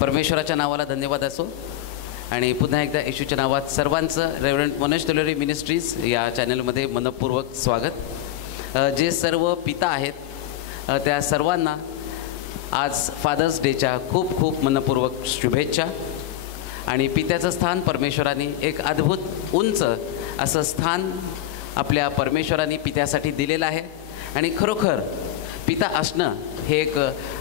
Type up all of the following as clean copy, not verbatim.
परमेश्वराच्या नावाला धन्यवाद असो आणि पुन्हा एकदा येशूच्या नावात सर्वांचं रेव्हरंड मनोज तेलोरे मिनिस्ट्रीज या चॅनलमध्ये मनपूर्वक स्वागत। जे सर्व पिता आहेत त्या सर्वांना आज फादर्स डेच्या खूप खूप मनपूर्वक शुभेच्छा। आणि पित्याचं स्थान परमेश्वराने एक अद्भुत उंच असं स्थान आपल्या परमेश्वराने पित्यासाठी दिलेलं आहे आणि खरोखर पिता असणं हे एक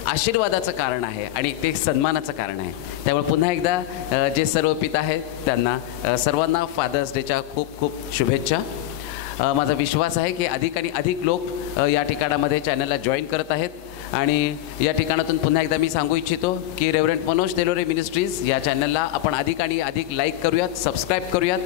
आशीर्वादाचं कारण आहे आणि ते एक सन्मानाचं कारण आहे। त्यामुळे पुन्हा एकदा जे सर्व पिता आहेत त्यांना सर्वांना फादर्स डेच्या खूप खूप शुभेच्छा। माझा विश्वास आहे की अधिक आणि अधिक लोक या ठिकाणामध्ये चॅनलला जॉईन करत आहेत आणि या ठिकाणातून पुन्हा एकदा मी सांगू इच्छितो की रेव्हरंड मनोज तेलोरे मिनिस्ट्रीज या चॅनलला आपण अधिक आणि अधिक लाईक करूयात, सबस्क्राईब करूयात।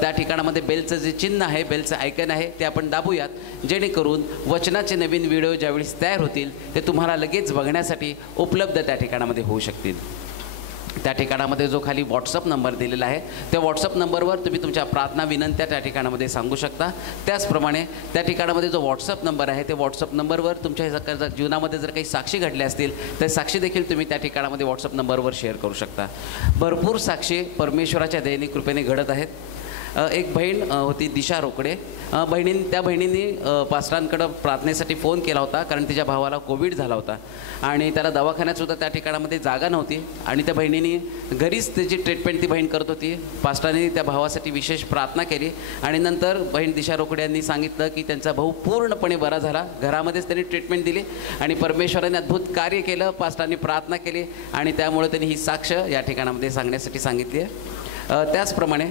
त्या ठिकाणामध्ये बेलचं जे चिन्ह आहे, बेलचं आयकन आहे ते आपण दाबूयात, जेणेकरून वचनाचे नवीन व्हिडिओ ज्यावेळेस तयार होतील ते तुम्हाला लगेच बघण्यासाठी उपलब्ध त्या ठिकाणामध्ये होऊ शकतील। त्या ठिकाणामध्ये जो खाली व्हॉट्सअप नंबर दिलेला आहे त्या व्हॉट्सअप नंबरवर तुम्ही तुमच्या प्रार्थना विनंत्या त्या ठिकाणामध्ये सांगू शकता। त्याचप्रमाणे त्या ठिकाणामध्ये जो व्हॉट्सअप नंबर आहे त्या व्हॉट्सअप नंबरवर तुमच्या जीवनामध्ये जर काही साक्षी घडल्या असतील तर साक्षी देखील तुम्ही त्या ठिकाणामध्ये व्हॉट्सअप नंबरवर शेअर करू शकता। भरपूर साक्षी परमेश्वराच्या दयेने कृपेने घडत आहेत। एक बहीण होती दिशा रोकडे, त्या बहिणींनी पास्टरांकडे प्रार्थनेसाठी फोन केला होता कारण तिच्या भावाला कोविड झाला होता आणि त्याला दवाखान्यातसुद्धा त्या ठिकाणामध्ये जागा नव्हती आणि त्या बहिणींनी घरीच त्याची ट्रीटमेंट ती बहीण करत होती। पास्टरांनी त्या भावासाठी विशेष प्रार्थना केली आणि नंतर बहीण दिशा रोकडे यांनी सांगितलं की त्यांचा भाऊ पूर्णपणे बरा झाला। घरामध्येच त्यांनी ट्रीटमेंट दिली आणि परमेश्वराने अद्भुत कार्य केलं। पास्टरांनी प्रार्थना केली आणि त्यामुळे त्यांनी ही साक्ष या ठिकाणामध्ये सांगण्यासाठी सांगितली आहे। त्याचप्रमाणे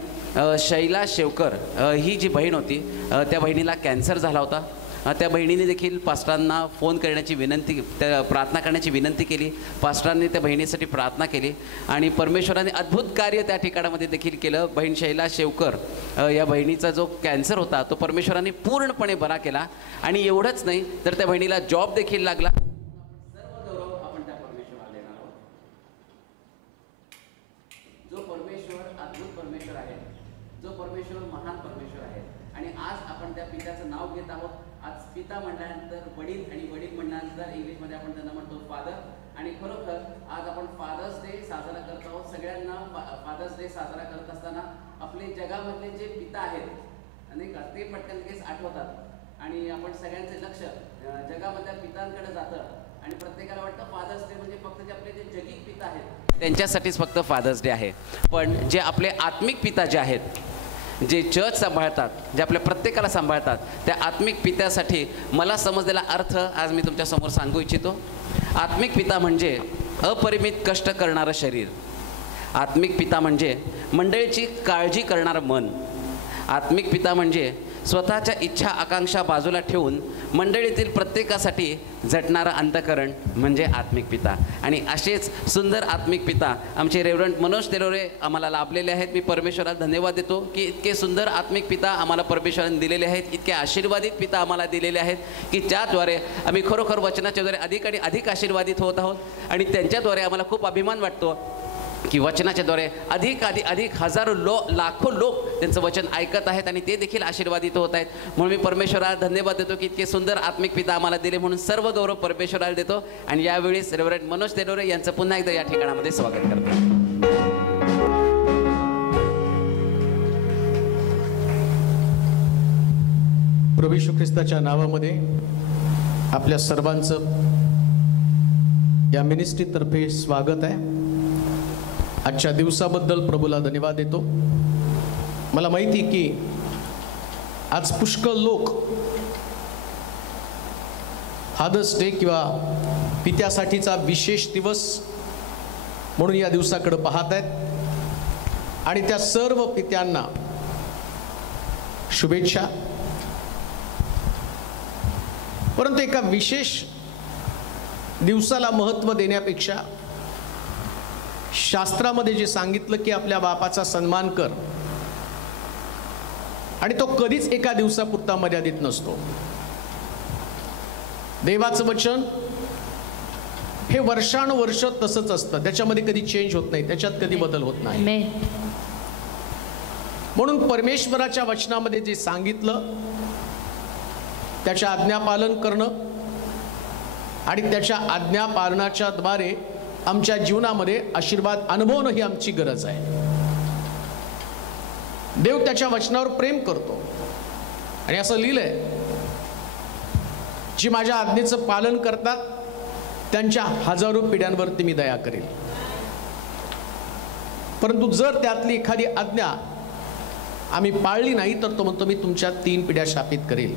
शैला शेवकर ही जी बहीण होती त्या बहिणीला कॅन्सर झाला होता। त्या बहिणीने देखील पास्टरांना फोन करण्याची विनंती, प्रार्थना करण्याची विनंती केली। पास्टरांनी त्या बहिणीसाठी प्रार्थना केली आणि परमेश्वराने अद्भुत कार्य त्या ठिकाणामध्ये देखील केलं। बहीण शैला शेवकर या बहिणीचा जो कॅन्सर होता तो परमेश्वराने पूर्णपणे बरा केला आणि एवढंच नाही तर त्या बहिणीला जॉब देखील लागला। सर्व गौरव आपण त्या परमेश्वराला देणार आहोत। जो परमेश्वर अद्भुत परमेश्वर आहे, जो परमेश्वर महान परमेश्वर आहे आणि आज आपण त्या पित्याचं नाव घेत आहोत। आज पिता म्हटल्यानंतर वडील आणि वडील म्हटल्यानंतर इंग्लिशमध्ये आपण त्यांना म्हणतो फादर आणि खरोखर आज आपण फादर्स डे साजरा करत आहोत। सगळ्यांना फादर्स डे साजरा करत असताना आपले जगामधले जे पिता आहेत आणि ते पटकन लगेच आठवतात आणि आपण सगळ्यांचे लक्ष जगामधल्या पितांकडे जातं आणि प्रत्येकाला वाटतं फादर्स डे म्हणजे फक्त जे आपले जे जगिक पिता आहेत त्यांच्यासाठीच फक्त फादर्स डे आहे। पण जे आपले आत्मिक पिता जे आहेत, जे चर्च सांभाळतात, जे आपल्या प्रत्येकाला सांभाळतात, त्या आत्मिक पित्यासाठी मला समजलेला अर्थ आज मी तुमच्यासमोर सांगू इच्छितो। आत्मिक पिता म्हणजे अपरिमित कष्ट करणारं शरीर। आत्मिक पिता म्हणजे मंडळीची काळजी करणारं मन। आत्मिक पिता म्हणजे स्वतःच्या इच्छा आकांक्षा बाजूला ठेवून मंडळीतील प्रत्येकासाठी झटणारं अंतःकरण म्हणजे आत्मिक पिता। आणि असेच सुंदर आत्मिक पिता आमचे रेव्हरंड मनोज तेलोरे आम्हाला लाभलेले आहेत। मी परमेश्वराला धन्यवाद देतो की इतके सुंदर आत्मिक पिता आम्हाला परमेश्वराने दिलेले आहेत, इतके आशीर्वादित पिता आम्हाला दिलेले आहेत की ज्याद्वारे आम्ही खरोखर वचनाच्याद्वारे अधिक आणि अधिक आशीर्वादित होत आहोत आणि त्यांच्याद्वारे आम्हाला खूप अभिमान वाटतो की वचनाच्याद्वारे अधिक हजारो लाखो लोक त्यांचं वचन ऐकत आहेत आणि ते देखील आशीर्वादित होत आहेत। म्हणून मी परमेश्वराला धन्यवाद देतो की इतके सुंदर आत्मिक पिता आम्हाला दिले, म्हणून सर्व गौरव परमेश्वराला देतो आणि यावेळेस रेव्हरंड मनोज तेलोरे यांचं पुन्हा एकदा या ठिकाणामध्ये स्वागत करतो। प्रभू येशू ख्रिस्ताच्या नावामध्ये आपल्या सर्वांचं या मिनिस्ट्रीतर्फे स्वागत आहे। आजच्या दिवसाबद्दल प्रभूला धन्यवाद देतो। मला माहिती की आज पुष्कळ लोक फादर्स डे किंवा पित्यासाठीचा विशेष दिवस म्हणून या दिवसाकडे पाहत आहेत आणि त्या सर्व पित्यांना शुभेच्छा। परंतु एका विशेष दिवसाला महत्त्व देण्यापेक्षा शास्त्रामध्ये जे सांगितलं की आपल्या बापाचा सन्मान कर आणि तो कधीच एका दिवसापुरता मर्यादित नसतो। देवाचं वचन हे वर्षानुवर्ष तसंच असतं, त्याच्यामध्ये कधी चेंज होत नाही, त्याच्यात कधी बदल होत नाही। म्हणून परमेश्वराच्या वचनामध्ये जे सांगितलं त्याच्या आज्ञापालन करणं आणि त्याच्या आज्ञापालनाच्या द्वारे आमच्या जीवनामध्ये आशीर्वाद अनुभवणं ही आमची गरज आहे. देव त्याच्या वचनावर प्रेम करतो आणि असं लिहिलंय, जी माझ्या आज्ञेचं पालन करतात त्यांच्या हजारो पिढ्यांवरती मी दया करेल. परंतु जर त्यातली एखादी आज्ञा आम्ही पाळली नाही तर तो म्हणतो मी तुमच्या 3 पिढ्या शापित करेल.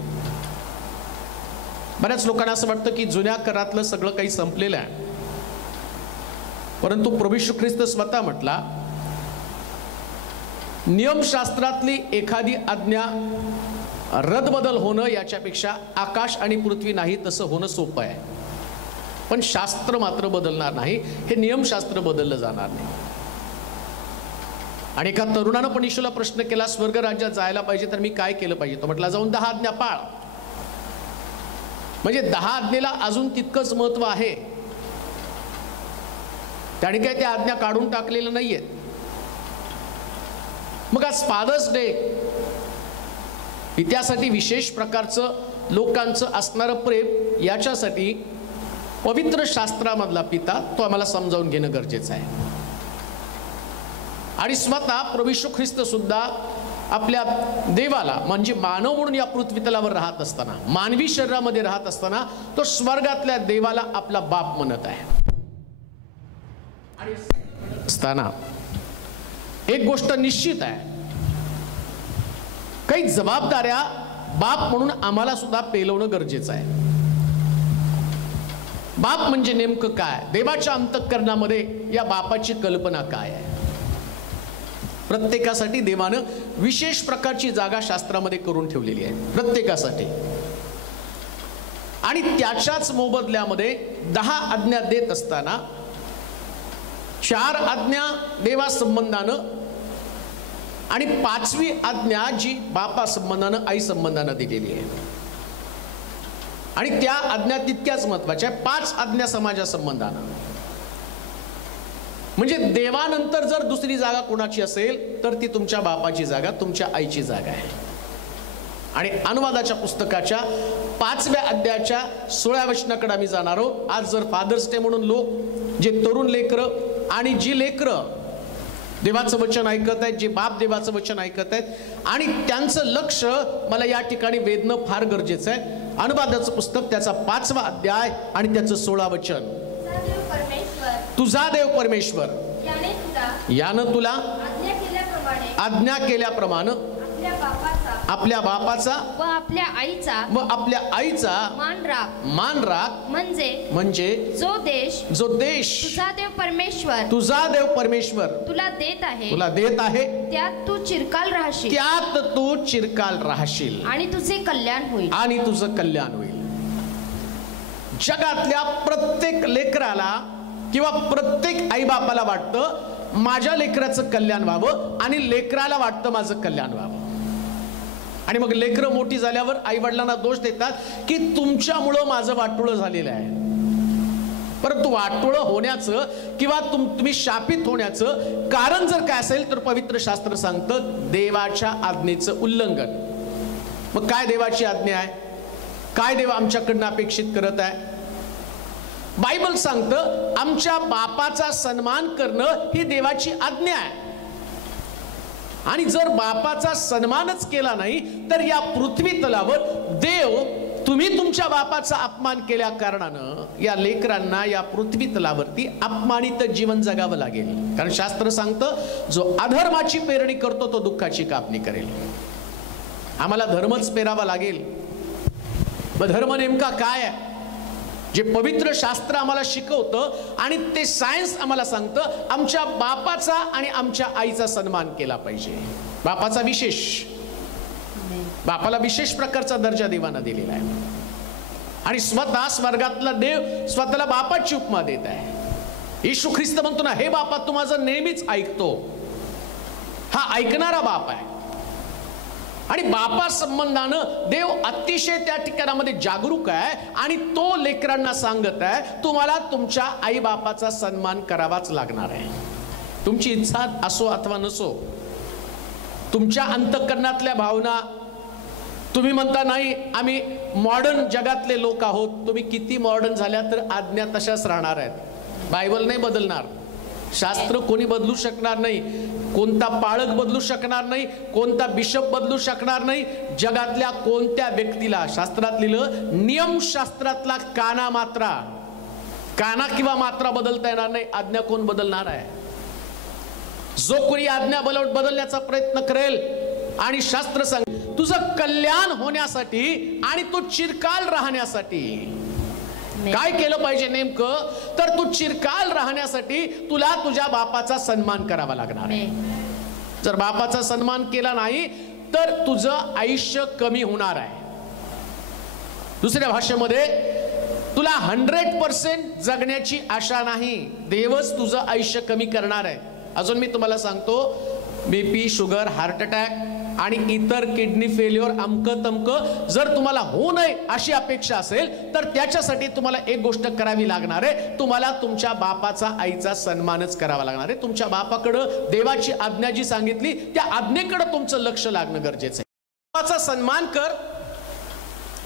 बऱ्याच लोकांना असं वाटतं की जुन्या करातलं सगळं काही संपलेलं आहे, परंतु प्रभू येशू ख्रिस्त स्वतः म्हटला, नियमशास्त्रातली एखादी आज्ञा रदबदल होणं याच्यापेक्षा आकाश आणि पृथ्वी नाही तसं होणं सोपं आहे. पण शास्त्र मात्र बदलणार नाही, हे नियमशास्त्र बदललं जाणार नाही. आणि एका तरुणानं पण येशूला प्रश्न केला, स्वर्ग राज्यात जायला पाहिजे तर मी काय केलं पाहिजे? तो म्हटला, जाऊन 10 आज्ञा पाळ. म्हणजे 10 आज्ञेला अजून तितकंच महत्व आहे. त्याने काय त्या आज्ञा काढून टाकलेल्या नाहीयेत. मग आज फादर्स डे पित्यासाठी विशेष प्रकारचं लोकांचं असणारं प्रेम, याच्यासाठी पवित्र शास्त्रामधला पिता तो आम्हाला समजावून घेणं गरजेचं आहे. आणि स्वतः प्रभू येशू ख्रिस्त सुद्धा आपल्या देवाला, म्हणजे मानव म्हणून या पृथ्वी तलावर राहत असताना, मानवी शरीरामध्ये राहत असताना, तो स्वर्गातल्या देवाला आपला बाप म्हणत आहे. आणि असताना एक गोष्ट निश्चित आहे, काही जबाबदाऱ्या बाप म्हणून आम्हाला सुद्धा पेलवणं गरजेचं आहे. बाप म्हणजे नेमकं काय? देवाच्या अंतःकरणामध्ये या बापाची कल्पना काय आहे? प्रत्येकासाठी देवानं विशेष प्रकारची जागा शास्त्रामध्ये करून ठेवलेली आहे, प्रत्येकासाठी. आणि त्याच्याच मोबदल्यामध्ये 10 आज्ञा देत असताना 4 आज्ञा देवा संबंधानं आणि 5वी आज्ञा जी बापा संबंधानं, आई संबंधानं दिलेली आहे. आणि त्या आज्ञा तितक्याच महत्वाच्या आहे. 5 आज्ञा समाजा संबंधानं. म्हणजे देवानंतर जर दुसरी जागा कोणाची असेल तर ती तुमच्या बापाची जागा, तुमच्या आईची जागा आहे. आणि अनुवादाच्या पुस्तकाच्या 5व्या अध्यायाच्या 16व्या वचनाकडे आम्ही जाणार आहोत. आज जर फादर्स डे म्हणून लोक, जे तरुण लेकरं आणि जी लेकरं देवाचं वचन ऐकत आहेत, जे बाप देवाचं वचन ऐकत आहेत, आणि त्यांचं लक्ष मला या ठिकाणी वेधणं फार गरजेचं आहे. अनुवादाचं पुस्तक, त्याचा 5वा अध्याय आणि त्याचं 16 वचन. तुझा देव परमेश्वर यानं तुला आज्ञा केल्याप्रमाणे आपल्या बापाचा व आपल्या आईचा मान राख. म्हणजे जो देश तुझा देव परमेश्वर तुला देत आहे त्यात तू चिरकाल राहशील आणि तुझे कल्याण होईल. जगातल्या प्रत्येक लेकराला किंवा प्रत्येक आई बापाला वाटतं माझ्या लेकराचं कल्याण व्हावं, आणि लेकराला वाटतं माझं कल्याण व्हावं. आणि मग लेकरं मोठी झाल्यावर आई वडिलांना दोष देतात की तुमच्यामुळं माझं वाटोळं झालेलं आहे. परंतु वाटोळं होण्याचं किंवा तुम्ही शापित होण्याचं कारण जर काय असेल तर पवित्र शास्त्र सांगतं देवाच्या आज्ञेचं उल्लंघन. मग काय देवाची आज्ञा आहे? काय देव आमच्याकडनं अपेक्षित करत आहे? बायबल सांगतं आमच्या बापाचा सन्मान करणं ही देवाची आज्ञा आहे. आणि जर बापाचा सन्मानच केला नाही तर या पृथ्वी तलावर देव, तुम्ही तुमच्या बापाचा अपमान केल्या कारणानं या लेकरांना या पृथ्वी तलावरती अपमानित जीवन जगावं लागेल. कारण शास्त्र सांगतं जो अधर्माची पेरणी करतो तो दुःखाची कापणी करेल. आम्हाला धर्मच पेरावा लागेल. मग धर्म नेमका काय आहे? जे पवित्र शास्त्र आम्हाला शिकवतं आणि ते सायन्स आम्हाला सांगतं आमच्या बापाचा आणि आमच्या आईचा सन्मान केला पाहिजे. बापाला विशेष प्रकारचा दर्जा देवानं दिलेला आहे. आणि स्वतः स्वर्गातला देव स्वतःला बापाची उपमा देत आहे. येशू ख्रिस्त म्हणतो ना, हे बापा तू माझं नेहमीच ऐकतो. हा ऐकणारा बाप आहे. आणि बापा संबंधानं देव अतिशय त्या ठिकाणामध्ये जागरूक आहे आणि तो लेकरांना सांगत आहे तुम्हाला तुमच्या आई बापाचा सन्मान करावाच लागणार आहे. तुमची इच्छा असो अथवा नसो, तुमच्या अंतःकरणातल्या भावना, तुम्ही म्हणता नाही आम्ही मॉडर्न जगातले लोक आहोत. तुम्ही किती मॉडर्न झाल्या तर आज्ञा तशाच राहणार आहेत. बायबल नाही बदलणार, शास्त्र कोणी बदलू शकणार नाही, कोणता पाळक बदलू शकणार नाही, कोणता बिशप बदलू शकणार नाही, जगातल्या कोणत्या व्यक्तीला. शास्त्रात लिहिलं, नियमशास्त्रातला काना मात्रा, काना किंवा मात्रा बदलता येणार नाही. आज्ञा कोण बदलणार आहे? जो कोणी आज्ञा बदलण्याचा प्रयत्न करेल आणि शास्त्र सांग तुझं कल्याण होण्यासाठी आणि तू चिरकाल राहण्यासाठी काय केलं पाहिजे नेमकं, तर तू चिरकाल राहण्यासाठी तुला तुझ्या बापाचा सन्मान करावा लागणार आहे. जर बापाचा सन्मान केला नाही तर तुझं आयुष्य कमी होणार आहे. दुसऱ्या भाषेमध्ये तुला 100% जगण्याची आशा नाही, देवच तुझं आयुष्य कमी करणार आहे. अजून मी तुम्हाला सांगतो, बीपी, शुगर, हार्ट अटॅक आणि इतर किडनी फेल्युअर, अमकं तमकं जर तुम्हाला होऊ नये अशी अपेक्षा असेल तर त्याच्यासाठी तुम्हाला एक गोष्ट करावी लागणार आहे, तुम्हाला तुमच्या बापाचा, आईचा सन्मानच करावा लागणार आहे. तुमच्या बापाकडं देवाची आज्ञा जी सांगितली त्या आज्ञेकडे तुमचं लक्ष लागणं गरजेचं आहे. बापाचा सन्मान कर,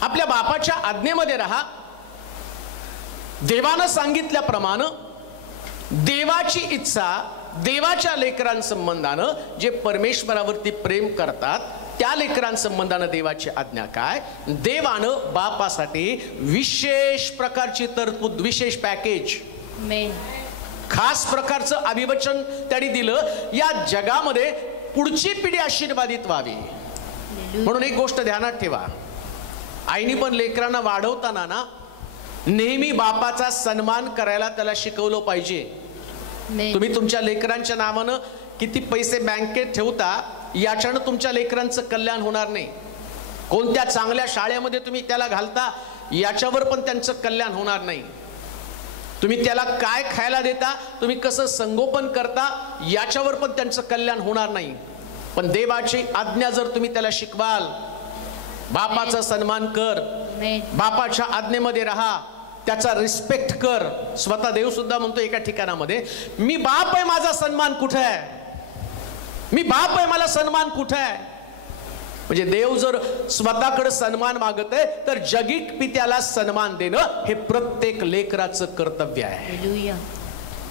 आपल्या बापाच्या आज्ञेमध्ये राहा. देवानं सांगितल्याप्रमाणे देवाची इच्छा, देवाच्या लेकरांसंबंधानं जे परमेश्वरावरती प्रेम करतात त्या लेकरांसंबंधानं देवाची आज्ञा काय, देवानं बापासाठी विशेष प्रकारची तरतूद, विशेष पॅकेज, खास प्रकारचं अभिवचन त्यांनी दिलं. या जगामध्ये पुढची पिढी आशीर्वादित व्हावी म्हणून एक गोष्ट ध्यानात ठेवा, आईनी पण लेकरांना वाढवताना ना नेहमी बापाचा सन्मान करायला त्याला शिकवलं पाहिजे. तुम्ही तुमच्या लेकरांच्या नावानं किती पैसे बँकेत ठेवता याच्यानं तुमच्या लेकरांचं कल्याण होणार नाही. कोणत्या चांगल्या शाळेमध्ये तुम्ही त्याला घालता याच्यावर पण त्यांचं कल्याण होणार नाही. तुम्ही त्याला काय खायला देता, तुम्ही कसं संगोपन करता याच्यावर पण त्यांचं कल्याण होणार नाही. पण देवाची आज्ञा जर तुम्ही त्याला शिकवाल, बापाचा सन्मान कर, बापाच्या आज्ञेमध्ये राहा, त्याचा रिस्पेक्ट कर. स्वतः देव सुद्धा म्हणतो एका ठिकाणामध्ये, मी बाप आहे, माझा सन्मान कुठे आहे, मी बाप आहे, मला सन्मान कुठे आहे. म्हणजे देव जर स्वतःकडे सन्मान मागत आहे तर जगिक पित्याला सन्मान देणं हे प्रत्येक लेकराचं कर्तव्य आहे.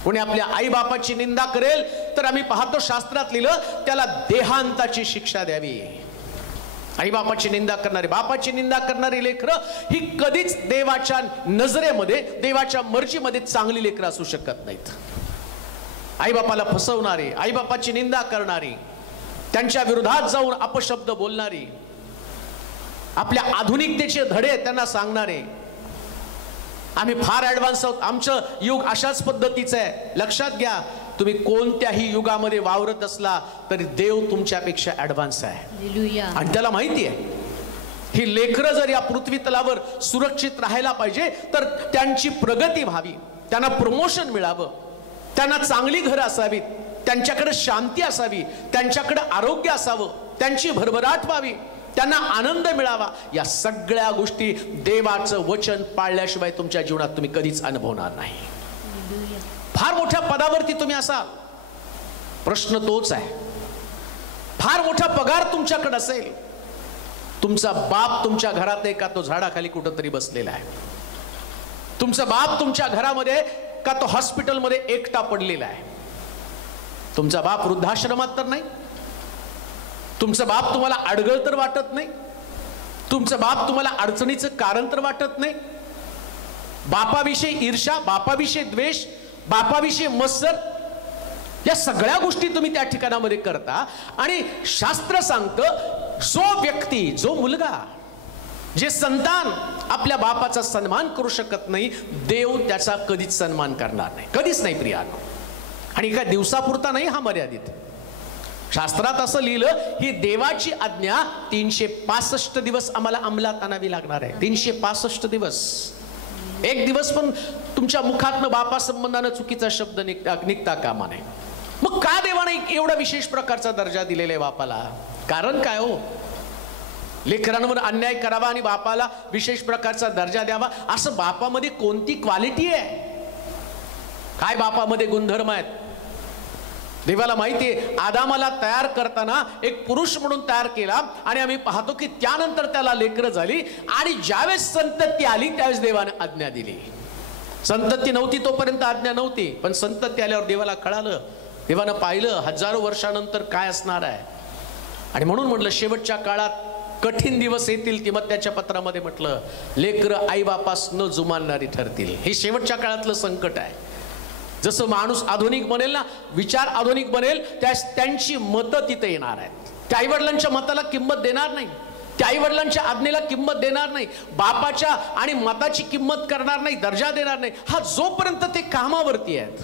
कोणी आपल्या आई बापाची निंदा करेल तर आम्ही पाहतो शास्त्रात लिहिलं त्याला देहांताची शिक्षा द्यावी. आई बापाची निंदा करणारी, बापाची निंदा करणारी लेकरं ही कधीच देवाच्या नजरेमध्ये, देवाच्या मर्जीमध्ये चांगली लेकरं असू शकत नाहीत. आई बापाला फसवणारी, आई बापाची निंदा करणारी, त्यांच्या विरोधात जाऊन अपशब्द बोलणारी, आपल्या आधुनिकतेचे धडे त्यांना सांगणारे, आम्ही फार ऍडव्हान्स आहोत, आमचं युग अशाच पद्धतीचं आहे. लक्षात घ्या, तुम्ही कोणत्याही युगामध्ये वावरत असला तरी देव तुमच्यापेक्षा ऍडव्हान्स आहे आणि त्याला माहिती आहे. ही लेकरं जर या पृथ्वी तलावर सुरक्षित राहायला पाहिजे तर त्यांची प्रगती व्हावी, त्यांना प्रमोशन मिळावं, त्यांना चांगली घरं असावीत, त्यांच्याकडे शांती असावी, त्यांच्याकडे आरोग्य असावं, त्यांची भरभराट व्हावी, त्यांना आनंद मिळावा. या सगळ्या गोष्टी देवाचं वचन पाळल्याशिवाय तुमच्या जीवनात तुम्ही कधीच अनुभवणार नाही. फार मोठ्या पदावरती तुम्ही असाल, प्रश्न तोच आहे, फार मोठा पगार तुमच्याकडे असेल, तुमचा बाप तुमच्या घरात आहे का तो झाडाखाली कुठंतरी बसलेला आहे, तुमचा बाप तुमच्या घरामध्ये का तो हॉस्पिटलमध्ये एकटा पडलेला आहे, तुमचा बाप वृद्धाश्रमात तर नाही, तुमचा बाप तुम्हाला अडगळ तर वाटत नाही, तुमचा बाप तुम्हाला अडचणीचं कारण तर वाटत नाही, बापाविषयी ईर्ष्या, बापाविषयी द्वेष, बापाविषयी मत्सर, या सगळ्या गोष्टी तुम्ही त्या ठिकाणामध्ये करता. आणि शास्त्र सांगतं जो व्यक्ती, जो मुलगा, जे संतान आपल्या बापाचा सन्मान करू शकत नाही, देव त्याचा कधीच सन्मान करणार नाही, कधीच नाही प्रियानो. आणि एका दिवसापुरता नाही हा मर्यादित. शास्त्रात असं लिहिलं ही देवाची आज्ञा 365 दिवस आम्हाला अंमलात आणावी लागणार आहे. 365 दिवस. एक दिवस पण तुमच्या मुखातनं बापा संबंधानं चुकीचा शब्द निघता कामा नये. मग का देवाने एवढा विशेष प्रकारचा दर्जा दिलेला आहे बापाला? कारण काय हो? लेकरांवर अन्याय करावा आणि बापाला विशेष प्रकारचा दर्जा द्यावा, असं बापामध्ये कोणती क्वालिटी आहे? काय बापामध्ये गुणधर्म आहेत? देवाला माहिती आहे. आदामाला तयार करताना एक पुरुष म्हणून तयार केला आणि आम्ही पाहतो की त्यानंतर त्याला लेकरं झाली आणि ज्यावेळेस संतती आली त्यावेळेस देवाने आज्ञा दिली, संतती नव्हती तोपर्यंत आज्ञा नव्हती, पण संतती आल्यावर देवाला कळालं, देवानं पाहिलं हजारो वर्षानंतर काय असणार आहे. आणि म्हणून म्हटलं शेवटच्या काळात कठीण दिवस येतील. ती मग त्याच्या पत्रामध्ये म्हटलं लेकरं आईबापास न जुमानणारी ठरतील. हे शेवटच्या काळातलं संकट आहे. जसं माणूस आधुनिक बनेल ना, विचार आधुनिक बनेल, त्यांची मतं तिथे येणार आहेत. त्या आईवडिलांच्या मताला किंमत देणार नाही, त्या आईवडिलांच्या आज्ञेला किंमत देणार नाही, बापाच्या आणि मताची किंमत करणार नाही, दर्जा देणार नाही. हा जोपर्यंत ते कामावरती आहेत,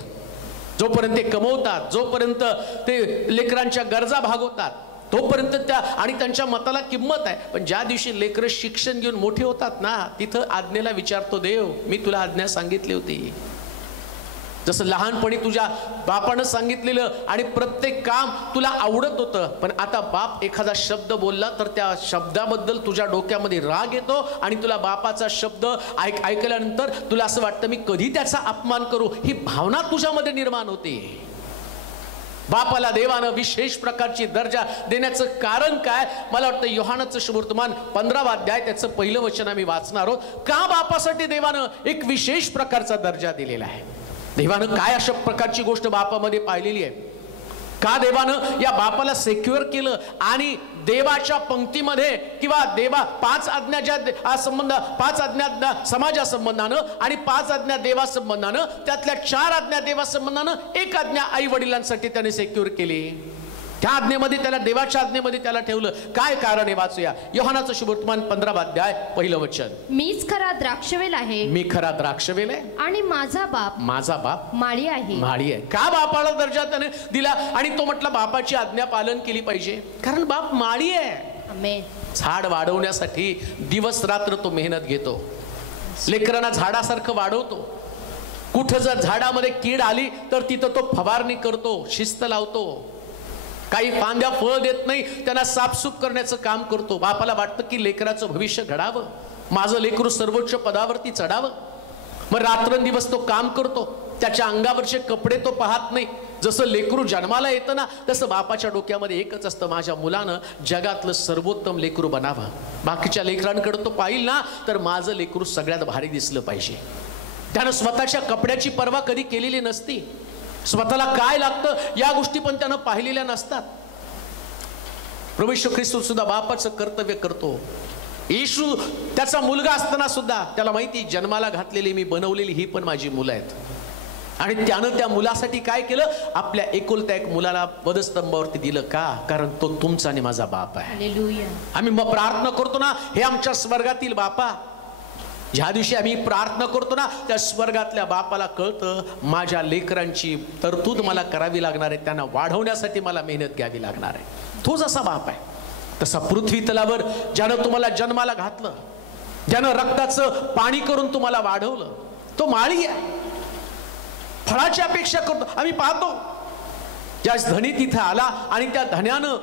जोपर्यंत ते कमवतात, जोपर्यंत ते लेकरांच्या गरजा भागवतात, तोपर्यंत त्या आणि त्यांच्या मताला किंमत आहे. पण ज्या दिवशी लेकरं शिक्षण घेऊन मोठे होतात ना, तिथं आज्ञेला विचारतो देव, मी तुला आज्ञा सांगितली होती. जसं लहानपणी तुझ्या बापानं सांगितलेलं आणि प्रत्येक काम तुला आवडत होतं, पण आता बाप एखादा शब्द बोलला तर त्या शब्दाबद्दल तुझ्या डोक्यामध्ये राग येतो आणि तुला बापाचा शब्द ऐकल्यानंतर तुला असं वाटतं मी कधी त्याचा अपमान करू, ही भावना तुझ्यामध्ये निर्माण होते. बापाला देवानं विशेष प्रकारची दर्जा देण्याचं कारण काय? मला वाटतं योहानाचं सुवर्तमान 15वा अध्याय त्याचं पहिलं वचन आम्ही वाचणार आहोत. का बापासाठी देवानं एक विशेष प्रकारचा दर्जा दिलेला आहे? देवानं काय अशा प्रकारची गोष्ट बापामध्ये पाहिलेली आहे? का देवानं या बापाला सेक्युअर केलं आणि देवाच्या पंक्तीमध्ये किंवा देवा 5 आज्ञा संबंध, 5 आज्ञा समाजा संबंधानं आणि 5 आज्ञा देवा संबंधानं, त्यातल्या 4 आज्ञा देवा संबंधानं, 1 आज्ञा आई वडिलांसाठी त्याने सेक्युअर केली. त्या आज्ञेमध्ये त्याला, देवाच्या आज्ञेमध्ये त्याला ठेवलं. काय कारण आहे? वाचूया योहानाचं सुवर्तमान 15वा अध्याय पहिलं वचन. मीच खरा द्राक्षवेल आहे, मी खरा द्राक्षवेल आहे आणि माझा बाप माळी आहे. माळी आहे. का बापाला दर्जा त्याने दिला? आणि तो म्हटला बापाची आज्ञा पालन केली पाहिजे, कारण बाप माळी आहे. आमेन. झाड वाढवण्यासाठी दिवस रात्र तो मेहनत घेतो, लेकरांना झाडासारखं वाढवतो. कुठं जर झाडामध्ये कीड आली तर तिथं तो फवारणी करतो, शिस्त लावतो. काही फांद्या फळ देत नाही, त्यांना साफसूफ करण्याचं काम करतो. बापाला वाटतं की लेकराचं भविष्य घडावं, माझं लेकरू सर्वोच्च पदावरती चढावं. मग रात्रंदिवस तो काम करतो. त्याच्या अंगावरचे कपडे तो पाहत नाही. जसं लेकरू जन्माला येतं ना, तसं बापाच्या डोक्यामध्ये एकच असतं, माझ्या मुलानं जगातलं सर्वोत्तम लेकरू बनावं. बाकीच्या लेकरांकडे तो पाहिल ना तर माझं लेकरू सगळ्यात भारी दिसलं पाहिजे. त्यानं स्वतःच्या कपड्याची पर्वा कधी केलेली नसती. स्वतःला काय लागतं या गोष्टी पण त्यानं पाहिलेल्या नसतात. प्रभू येशू ख्रिस्त सुद्धा बापाचं कर्तव्य करतो. येशू त्याचा मुलगा असताना सुद्धा त्याला माहिती, जन्माला घातलेली, मी बनवलेली ही पण माझी मुलं आहेत. आणि त्यानं त्या मुलासाठी काय केलं? आपल्या एकुलत्या एक मुलाला वधस्तंभावरती दिलं. का? कारण तो तुमचा आणि माझा बाप आहे. हालेलुया. आम्ही मग प्रार्थना करतो ना, हे आमच्या स्वर्गातील बापा. ज्या दिवशी आम्ही प्रार्थना करतो ना, त्या स्वर्गातल्या बापाला कळतं माझ्या लेकरांची तरतूद मला करावी लागणार आहे, त्यांना वाढवण्यासाठी मला मेहनत घ्यावी लागणार आहे. तो जसा बाप आहे तसा पृथ्वी तलावर ज्यानं तुम्हाला जन्माला घातलं, ज्यानं रक्ताचं पाणी करून तुम्हाला वाढवलं, तो माळी आहे. फळाची अपेक्षा करतो. आम्ही पाहतो ज्या धनी तिथे आला आणि त्या धन्यानं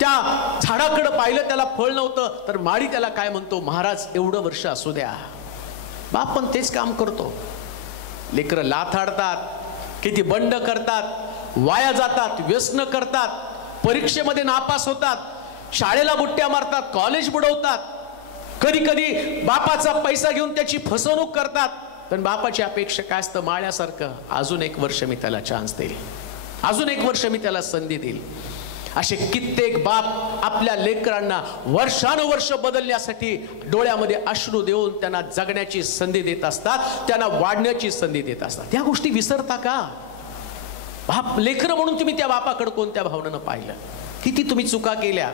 त्या झाडाकडे पाहिलं, त्याला फळ नव्हतं, तर माळी त्याला काय म्हणतो? महाराज एवढं वर्ष असू द्या. बाप पण तेच काम करतो. लेकरं लाथाडतात, किती बंड करतात, वाया जातात, व्यसन करतात, परीक्षेमध्ये नापास होतात, शाळेला बुट्ट्या मारतात, कॉलेज बुडवतात, कधी कधी बापाचा पैसा घेऊन त्याची फसवणूक करतात. पण बापाची अपेक्षा काय असतं? माळ्यासारखं अजून 1 वर्ष मी त्याला चान्स देईल, अजून 1 वर्ष मी त्याला संधी देईल. असे कित्येक बाप आपल्या लेकरांना वर्षानुवर्ष बदलण्यासाठी डोळ्यामध्ये अश्रू देऊन त्यांना जगण्याची संधी देत असतात, त्यांना वाढण्याची संधी देत असतात. त्या गोष्टी विसरता का? बाप लेकरं म्हणून तुम्ही त्या बापाकडे कोणत्या भावनेनं पाहिलं? किती तुम्ही चुका केल्या,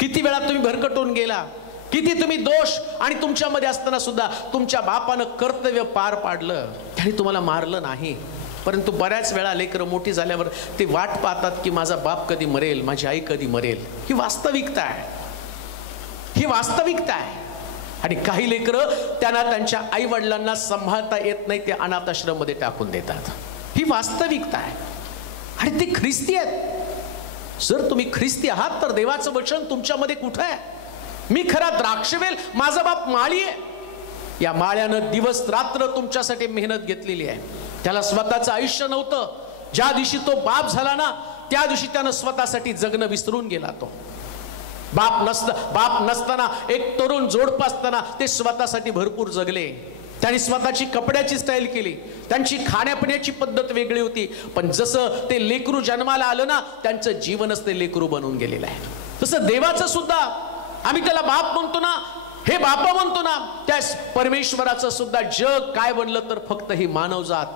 किती वेळा तुम्ही भरकटून गेला, किती तुम्ही दोष आणि तुमच्यामध्ये असताना सुद्धा तुमच्या बापानं कर्तव्य पार पाडलं, त्याने तुम्हाला मारलं नाही. परंतु बऱ्याच वेळा लेकरं मोठी झाल्यावर ते वाट पाहतात की माझा बाप कधी मरेल, माझी आई कधी मरेल. ही वास्तविकता आहे, ही वास्तविकता आहे. आणि काही लेकरं त्यांना त्यांच्या आई वडिलांना सांभाळता येत नाही, ते अनाथाश्रम मध्ये टाकून देतात. ही वास्तविकता आहे. आणि ते ख्रिस्ती आहेत. जर तुम्ही ख्रिस्ती आहात तर देवाचं वचन तुमच्यामध्ये कुठं आहे? मी खरा द्राक्षवेल, माझा बाप माळी आहे. या माळ्यानं दिवस रात्र तुमच्यासाठी मेहनत घेतलेली आहे. त्याला स्वतःचं आयुष्य नव्हतं. ज्या दिवशी तो बाप झाला ना, त्या दिवशी त्यानं स्वतःसाठी जगणं विसरून गेला. तो बाप नसताना एक तरुण जोडपं असताना ते स्वतःसाठी भरपूर जगले. त्यांनी स्वतःची कपड्याची स्टाईल केली, त्यांची खाण्यापिण्याची पद्धत वेगळी होती. पण जसं ते लेकरू जन्माला आलं ना, त्यांचं जीवनच ते लेकरू बनवून गेलेलं आहे. तसं देवाचं सुद्धा आम्ही त्याला बाप म्हणतो ना, हे बापा म्हणतो ना, त्या परमेश्वराचं सुद्धा जग काय बनलं तर फक्त ही मानवजात,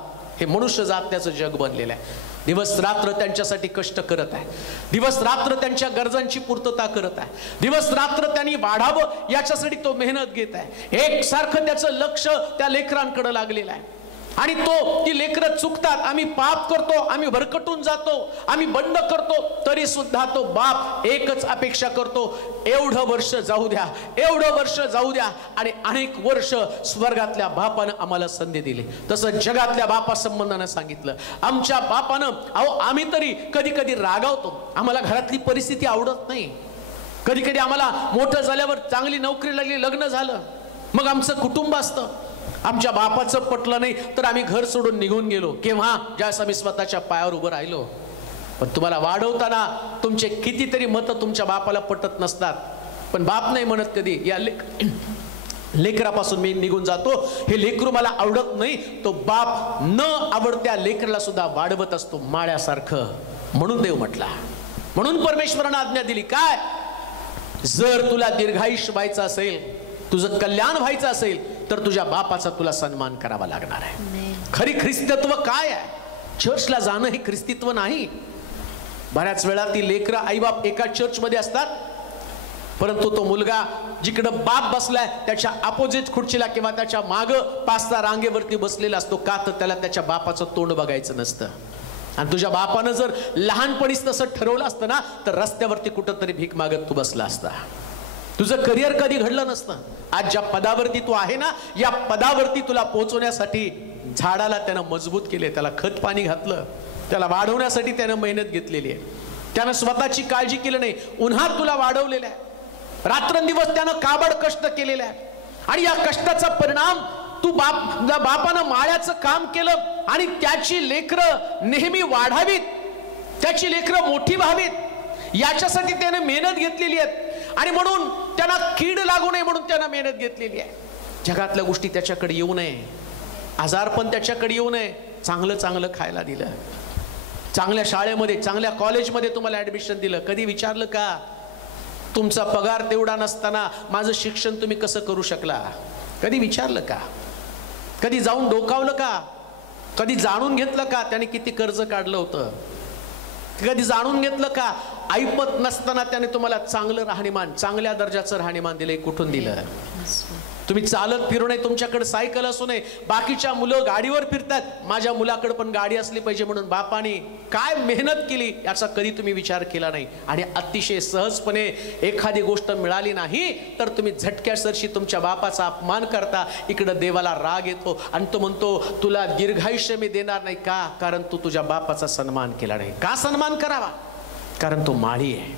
हे मनुष्य जात त्याचं जग बनलेलं आहे. दिवस रात्र त्यांच्यासाठी कष्ट करत आहे, दिवस रात्र त्यांच्या गरजांची पूर्तता करत आहे, दिवस रात्र त्यांनी वाढावं याच्यासाठी तो मेहनत घेत आहे. एकसारखं त्याचं लक्ष त्या लेकरांकडे लागलेलं आहे. आणि ती लेकरं चुकतात, आम्ही पाप करतो, आम्ही भरकटून जातो, आम्ही बंड करतो, तरी सुद्धा तो बाप एकच अपेक्षा करतो, एवढं वर्ष जाऊ द्या, एवढं वर्ष जाऊ द्या. आणि अनेक वर्ष स्वर्गातल्या बापानं आम्हाला संधी दिली. तसं जगातल्या बापा संबंधानं सांगितलं, आमच्या बापानं, अहो आम्ही तरी कधी कधी रागावतो, आम्हाला घरातली परिस्थिती आवडत नाही, कधी कधी आम्हाला मोठं झाल्यावर चांगली नोकरी लागली, लग्न झालं, मग आमचं कुटुंब असतं, आमच्या बापाचं पटलं नाही तर आम्ही घर सोडून निघून गेलो. केव्हा? ज्यावेळेस आम्ही स्वतःच्या पायावर उभं राहिलो. पण तुम्हाला वाढवताना तुमचे कितीतरी मतं तुमच्या बापाला पटत नसतात, पण बाप नाही म्हणत कधी या लेकरापासून मी निघून जातो, हे लेकरू मला आवडत नाही. तो बाप न आवडत्या लेकराला सुद्धा वाढवत असतो माळ्यासारखं. म्हणून देव म्हटला, म्हणून परमेश्वरानं आज्ञा दिली, काय? जर तुला दीर्घायुष्य व्हायचं असेल, तुझं कल्याण व्हायचं असेल, तर तुझ्या बापाचा तुला सन्मान करावा लागणार आहे. खरी ख्रिस्तत्व काय आहे? चर्चला जाणं हे ख्रिस्तीत्व नाही. बऱ्याच वेळा ती लेकरं आईबाप एका चर्चमध्ये असतात, परंतु तो मुलगा जिकडं बाप बसलाय त्याच्या अपोजिट खुर्चीला किंवा त्याच्या माग 5-6 रांगेवरती बसलेला असतो. का? तर त्याला त्याच्या बापाचं तोंड बघायचं नसतं. आणि तुझ्या बापानं जर लहानपणीच तसं ठरवलं असतं ना, तर रस्त्यावरती कुठंतरी भीक मागत तू बसला असता. तुझं करिअर कधी घडलं नसतं. आज ज्या पदावरती तू आहे ना, या पदावरती तुला पोहोचवण्यासाठी झाडाला त्यानं मजबूत केले, त्याला खत पाणी घातलं, त्याला वाढवण्यासाठी त्यानं मेहनत घेतलेली आहे. त्यानं स्वतःची काळजी केली नाही, उन्हात तुला वाढवलेलं आहे, रात्रंदिवस त्यानं काबड कष्ट केलेलं आहे. आणि या कष्टाचा परिणाम तू बापानं माळ्याचं काम केलं, आणि त्याची लेकरं नेहमी वाढावीत, त्याची लेकरं मोठी व्हावीत याच्यासाठी त्यानं मेहनत घेतलेली आहे. आणि म्हणून त्यांना कीड लागू नये म्हणून त्यांना मेहनत घेतलेली आहे. जगातल्या गोष्टी त्याच्याकडे येऊ नये, आजारपण त्याच्याकडे येऊ नये, चांगलं चांगलं खायला दिलं, चांगल्या शाळेमध्ये चांगल्या कॉलेजमध्ये तुम्हाला ऍडमिशन दिलं. कधी विचारलं का तुमचा पगार तेवढा नसताना माझं शिक्षण तुम्ही कसं करू शकला? कधी विचारलं का? कधी जाऊन डोकावलं का? कधी जाणून घेतलं का त्याने किती कर्ज काढलं होतं? कधी जाणून घेतलं का ऐपत नसताना त्याने तुम्हाला चांगलं राहणीमान, चांगल्या दर्जाचं राहणीमान दिलंय? कुठून दिलं? तुम्ही चालत फिरू नये, तुमच्याकडे सायकल असू नये, बाकीच्या मुलं गाडीवर फिरतात, माझ्या मुलाकडे पण गाडी असली पाहिजे म्हणून बापाने काय मेहनत केली याचा कधी तुम्ही विचार केला नाही. आणि अतिशय सहजपणे एखादी गोष्ट मिळाली नाही तर तुम्ही झटक्यासरशी तुमच्या बापाचा अपमान करता. इकडं देवाला राग येतो आणि तो म्हणतो तुला दीर्घायुष्य मी देणार नाही. का? कारण तू तुझ्या बापाचा सन्मान केला नाही. का सन्मान करावा? कारण तो माळी आहे.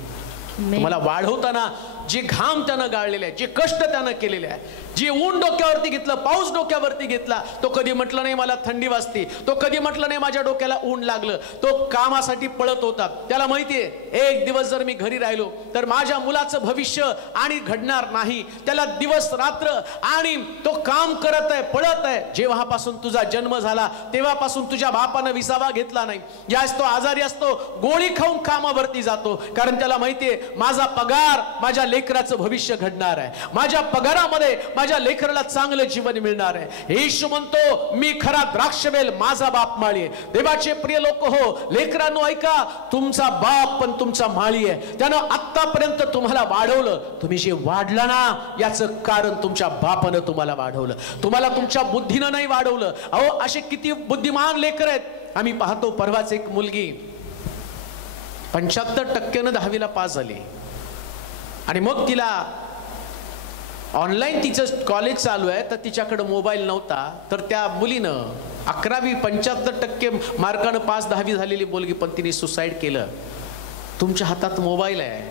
तुम्हाला वाढवताना जे घाम त्यानं गाळलेले आहे, जे कष्ट त्यानं केलेले आहे, जे ऊन डोक्यावरती घेतलं, पाऊस डोक्यावरती घेतला, तो कधी म्हटलं नाही मला थंडी वाजते, तो कधी म्हटलं नाही माझ्या डोक्याला ऊन लागलं. तो कामासाठी पळत होता. त्याला माहितीये एक दिवस जर मी घरी राहिलो तर माझ्या मुलाचं भविष्य आणि घडणार नाही. त्याला दिवस रात्र आणि तो काम करत आहे, पळत आहे. जेव्हापासून तुझा जन्म झाला तेव्हापासून तुझ्या बापानं विसावा घेतला नाही. ज्यावेळेस तो आजारी असतो गोळी खाऊन कामावरती जातो, कारण त्याला माहितीये माझा पगार माझ्या लेकराचं भविष्य घडणार आहे, माझ्या पगारामध्ये माझ्या लेकराला चांगलं जीवन मिळणार आहे. येशू म्हणतो मी खरा द्राक्षवेल, माझा बाप माळी आहे. देवाचे प्रिय लोक हो, लेकरांनो ऐका, तुमचा बाप पण तुमचा माळी आहे. त्यानं आतापर्यंत तुम्हाला वाढवलं. तुम्ही जे वाढला ना याचं कारण तुमच्या बापानं तुम्हाला वाढवलं, तुम्हाला तुमच्या बुद्धीनं नाही वाढवलं. अहो असे किती बुद्धिमान लेकर आहेत. आम्ही पाहतो परवाच एक मुलगी 75% 10वीला पास झाली आणि मग तिला ऑनलाईन तिचं कॉलेज चालू आहे तर तिच्याकडे मोबाईल नव्हता. तर त्या मुलीनं 11वी 75% मार्कानं पास 10वी झालेली मुलगी, पण तिने सुसाईड केलं. तुमच्या हातात मोबाईल आहे,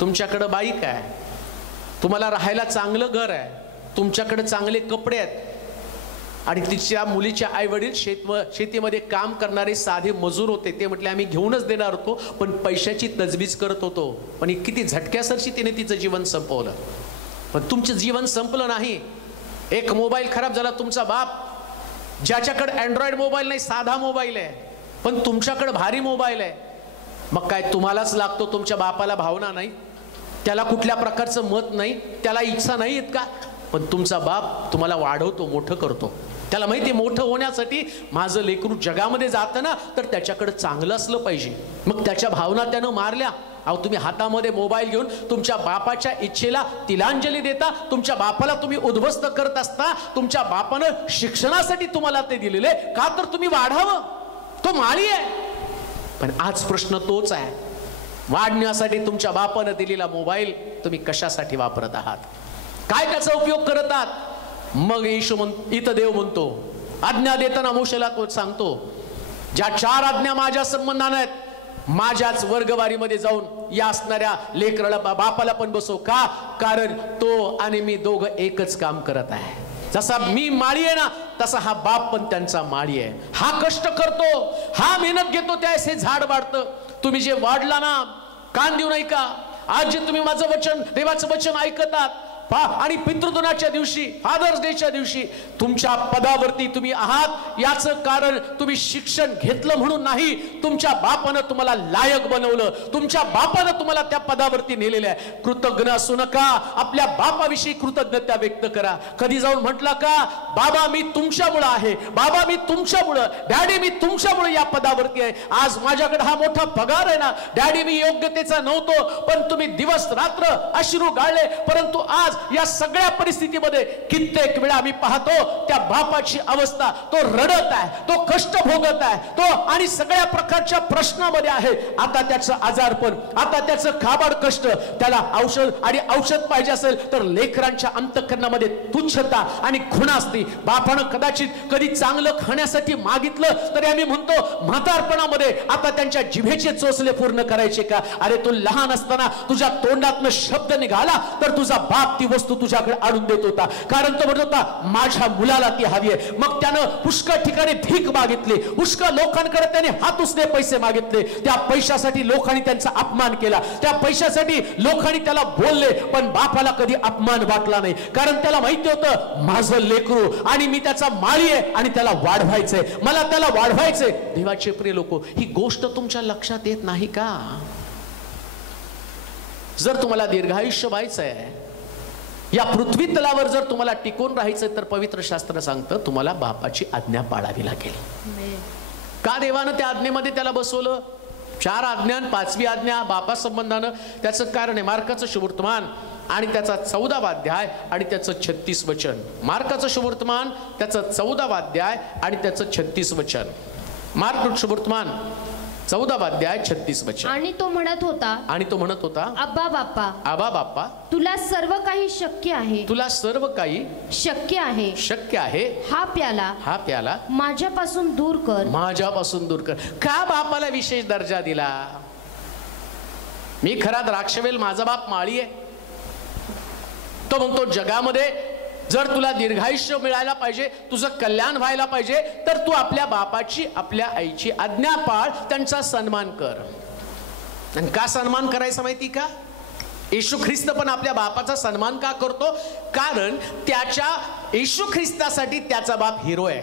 तुमच्याकडे बाईक आहे, तुम्हाला राहायला चांगलं घर आहे, तुमच्याकडे चांगले कपडे आहेत आणि तिच्या मुलीच्या आई वडील शेतीमध्ये काम करणारे साधे मजूर होते. ते म्हटले आम्ही घेऊनच देणार होतो पण पैशाची तजवीज करत होतो. पण किती झटक्यासरशी तिने तिचं जीवन संपवलं. पण तुमचं जीवन संपलं नाही. एक मोबाईल खराब झाला, तुमचा बाप ज्याच्याकडे अँड्रॉइड मोबाईल नाही, साधा मोबाईल आहे, पण तुमच्याकडे भारी मोबाईल आहे, मग काय तुम्हालाच लागतो? तुमच्या बापाला भावना नाही, त्याला कुठल्या प्रकारचं मत नाही, त्याला इच्छा नाही येत का? पण तुमचा बाप तुम्हाला वाढवतो, मोठं करतो. त्याला माहिती मोठं होण्यासाठी माझं लेकरू जगामध्ये जातं ना, तर त्याच्याकडे चांगलं असलं पाहिजे. मग त्याच्या भावना त्यानं मारल्या. अहो, तुम्ही हातामध्ये मोबाईल घेऊन तुमच्या बापाच्या इच्छेला तिलांजली देता, तुमच्या बापाला तुम्ही उद्ध्वस्त करत असता. तुमच्या बापानं शिक्षणासाठी तुम्हाला ते दिलेले का? तर तुम्ही वाढावं. तो माळी आहे. पण आज प्रश्न तोच आहे, वाढण्यासाठी तुमच्या बापानं दिलेला मोबाईल तुम्ही कशासाठी वापरत आहात? काय त्याचा उपयोग करत आहात? मग येशू इथं देव म्हणतो, आज्ञा देताना मोशेला तो सांगतो, ज्या 4 आज्ञा माझ्या संबंधाने आहेत, माझ्याच वर्गवारीमध्ये जाऊन या असणाऱ्या लेकराला बापाला पण बसव. का? कारण तो आणि मी दोघं एकच काम करत आहे. जसा मी माळी आहे ना, तसा हा बाप पण त्यांचा माळी आहे. हा कष्ट करतो, हा मेहनत घेतो, त्यास हे झाड वाढतं. तुम्ही जे वाढला ना, कान देऊ नाही का? आज जे तुम्ही माझं वचन, देवाचं वचन ऐकतात आणि पितृदिनाच्या दिवशी, फादर्स डेच्या दिवशी तुमच्या पदावरती तुम्ही आहात, याचं कारण तुम्ही शिक्षण घेतलं म्हणून नाही, तुमच्या बापानं तुम्हाला लायक बनवलं, तुमच्या बापानं तुम्हाला त्या पदावरती नेलेलं आहे. कृतज्ञ असू नका, आपल्या बापाविषयी कृतज्ञता व्यक्त करा. कधी जाऊन म्हटलं का, बाबा मी तुमच्यामुळं आहे, बाबा मी तुमच्यामुळं, डॅडी मी तुमच्यामुळे या पदावरती आहे, आज माझ्याकडे हा मोठा पगार आहे ना, डॅडी मी योग्यतेचा नव्हतो, पण तुम्ही दिवस रात्र अश्रू गाळले, परंतु आज या सगळ्या परिस्थितीमध्ये कित्येक वेळा आम्ही पाहतो त्या बापाची अवस्था, तो रडत आहे, तो कष्ट भोगत आहे, तो आणि सगळ्या प्रकारच्या प्रश्नामध्ये आहे. आता त्याचं आजारपण, आता त्याचं काबाड कष्ट, त्याला औषध पाहिजे असेल तर लेकरांच्या अंतःकरणामध्ये तुच्छता आणि खुणा असते. बापानं कदाचित कधी चांगलं खाण्यासाठी मागितलं तरी आम्ही म्हणतो म्हातारपणामध्ये आता त्यांच्या जिभेचे चोचले पूर्ण करायचे का? अरे तू लहान असताना तुझ्या तोंडातनं शब्द निघाला तर तुझा बाप ती वस्तू तुझ्याकडे आणून देत होता, कारण तो म्हणत होता माझ्या मुलाला ती हवी आहे. मग त्यानं पुष्कळ ठिकाणी भीक मागितली, पुष्कळ लोकांकडे त्याने हात उसने पैसे मागितले, त्या पैशासाठी लोकांनी त्यांचा अपमान केला, त्या पैशासाठी लोकांनी त्याला बोलले, पण बापाला कधी अपमान वाटला नाही, कारण त्याला माहिती होतं माझं लेकरू आणि मी त्याचा माळी आहे आणि त्याला वाढवायचंय, मला त्याला वाढवायचंय. देवाचे प्रिय लोक, ही गोष्ट तुमच्या लक्षात येत नाही का? जर तुम्हाला दीर्घायुष्य व्हायचंय, या पृथ्वी तलावर जर तुम्हाला टिकून राहायचं, तर पवित्र शास्त्र सांगतं तुम्हाला बापाची आज्ञा पाळावी लागेल. का देवानं त्या आज्ञेमध्ये त्याला बसवलं? 4 आज्ञा, 5वी आज्ञा बापा संबंधानं. त्याचं कारण आहे मार्काचं शुभवर्तमान आणि त्याचा 14वा अध्याय आणि त्याचं 36 वचन. मार्काचं शुभवर्तमान, त्याचं 14वा अध्याय आणि त्याचं 36 वचन. मार्क शुभवर्तमान 14वा अध्याय 36 वचन. आणि तो म्हणत होता, अब्बा बाप्पा, आबा बाप्पा, तुला सर्व काही शक्य आहे, तुला सर्व काही शक्य आहे, हा प्याला माझ्यापासून दूर कर. का बापाला विशेष दर्जा दिला? मी खरा द्राक्षवेल, माझा बाप माळी आहे. तो म्हणतो जगामध्ये जर तुला दीर्घायुष्य मिळायला पाहिजे, तुझं कल्याण व्हायला पाहिजे, तर तू आपल्या बापाची, आपल्या आईची आज्ञा पाळ, त्यांचा सन्मान कर. आणि का सन्मान करायचा माहिती का? येशू ख्रिस्त पण आपल्या बापाचा सन्मान का करतो? कारण येशू ख्रिस्तासाठी त्याचा बाप हिरो आहे.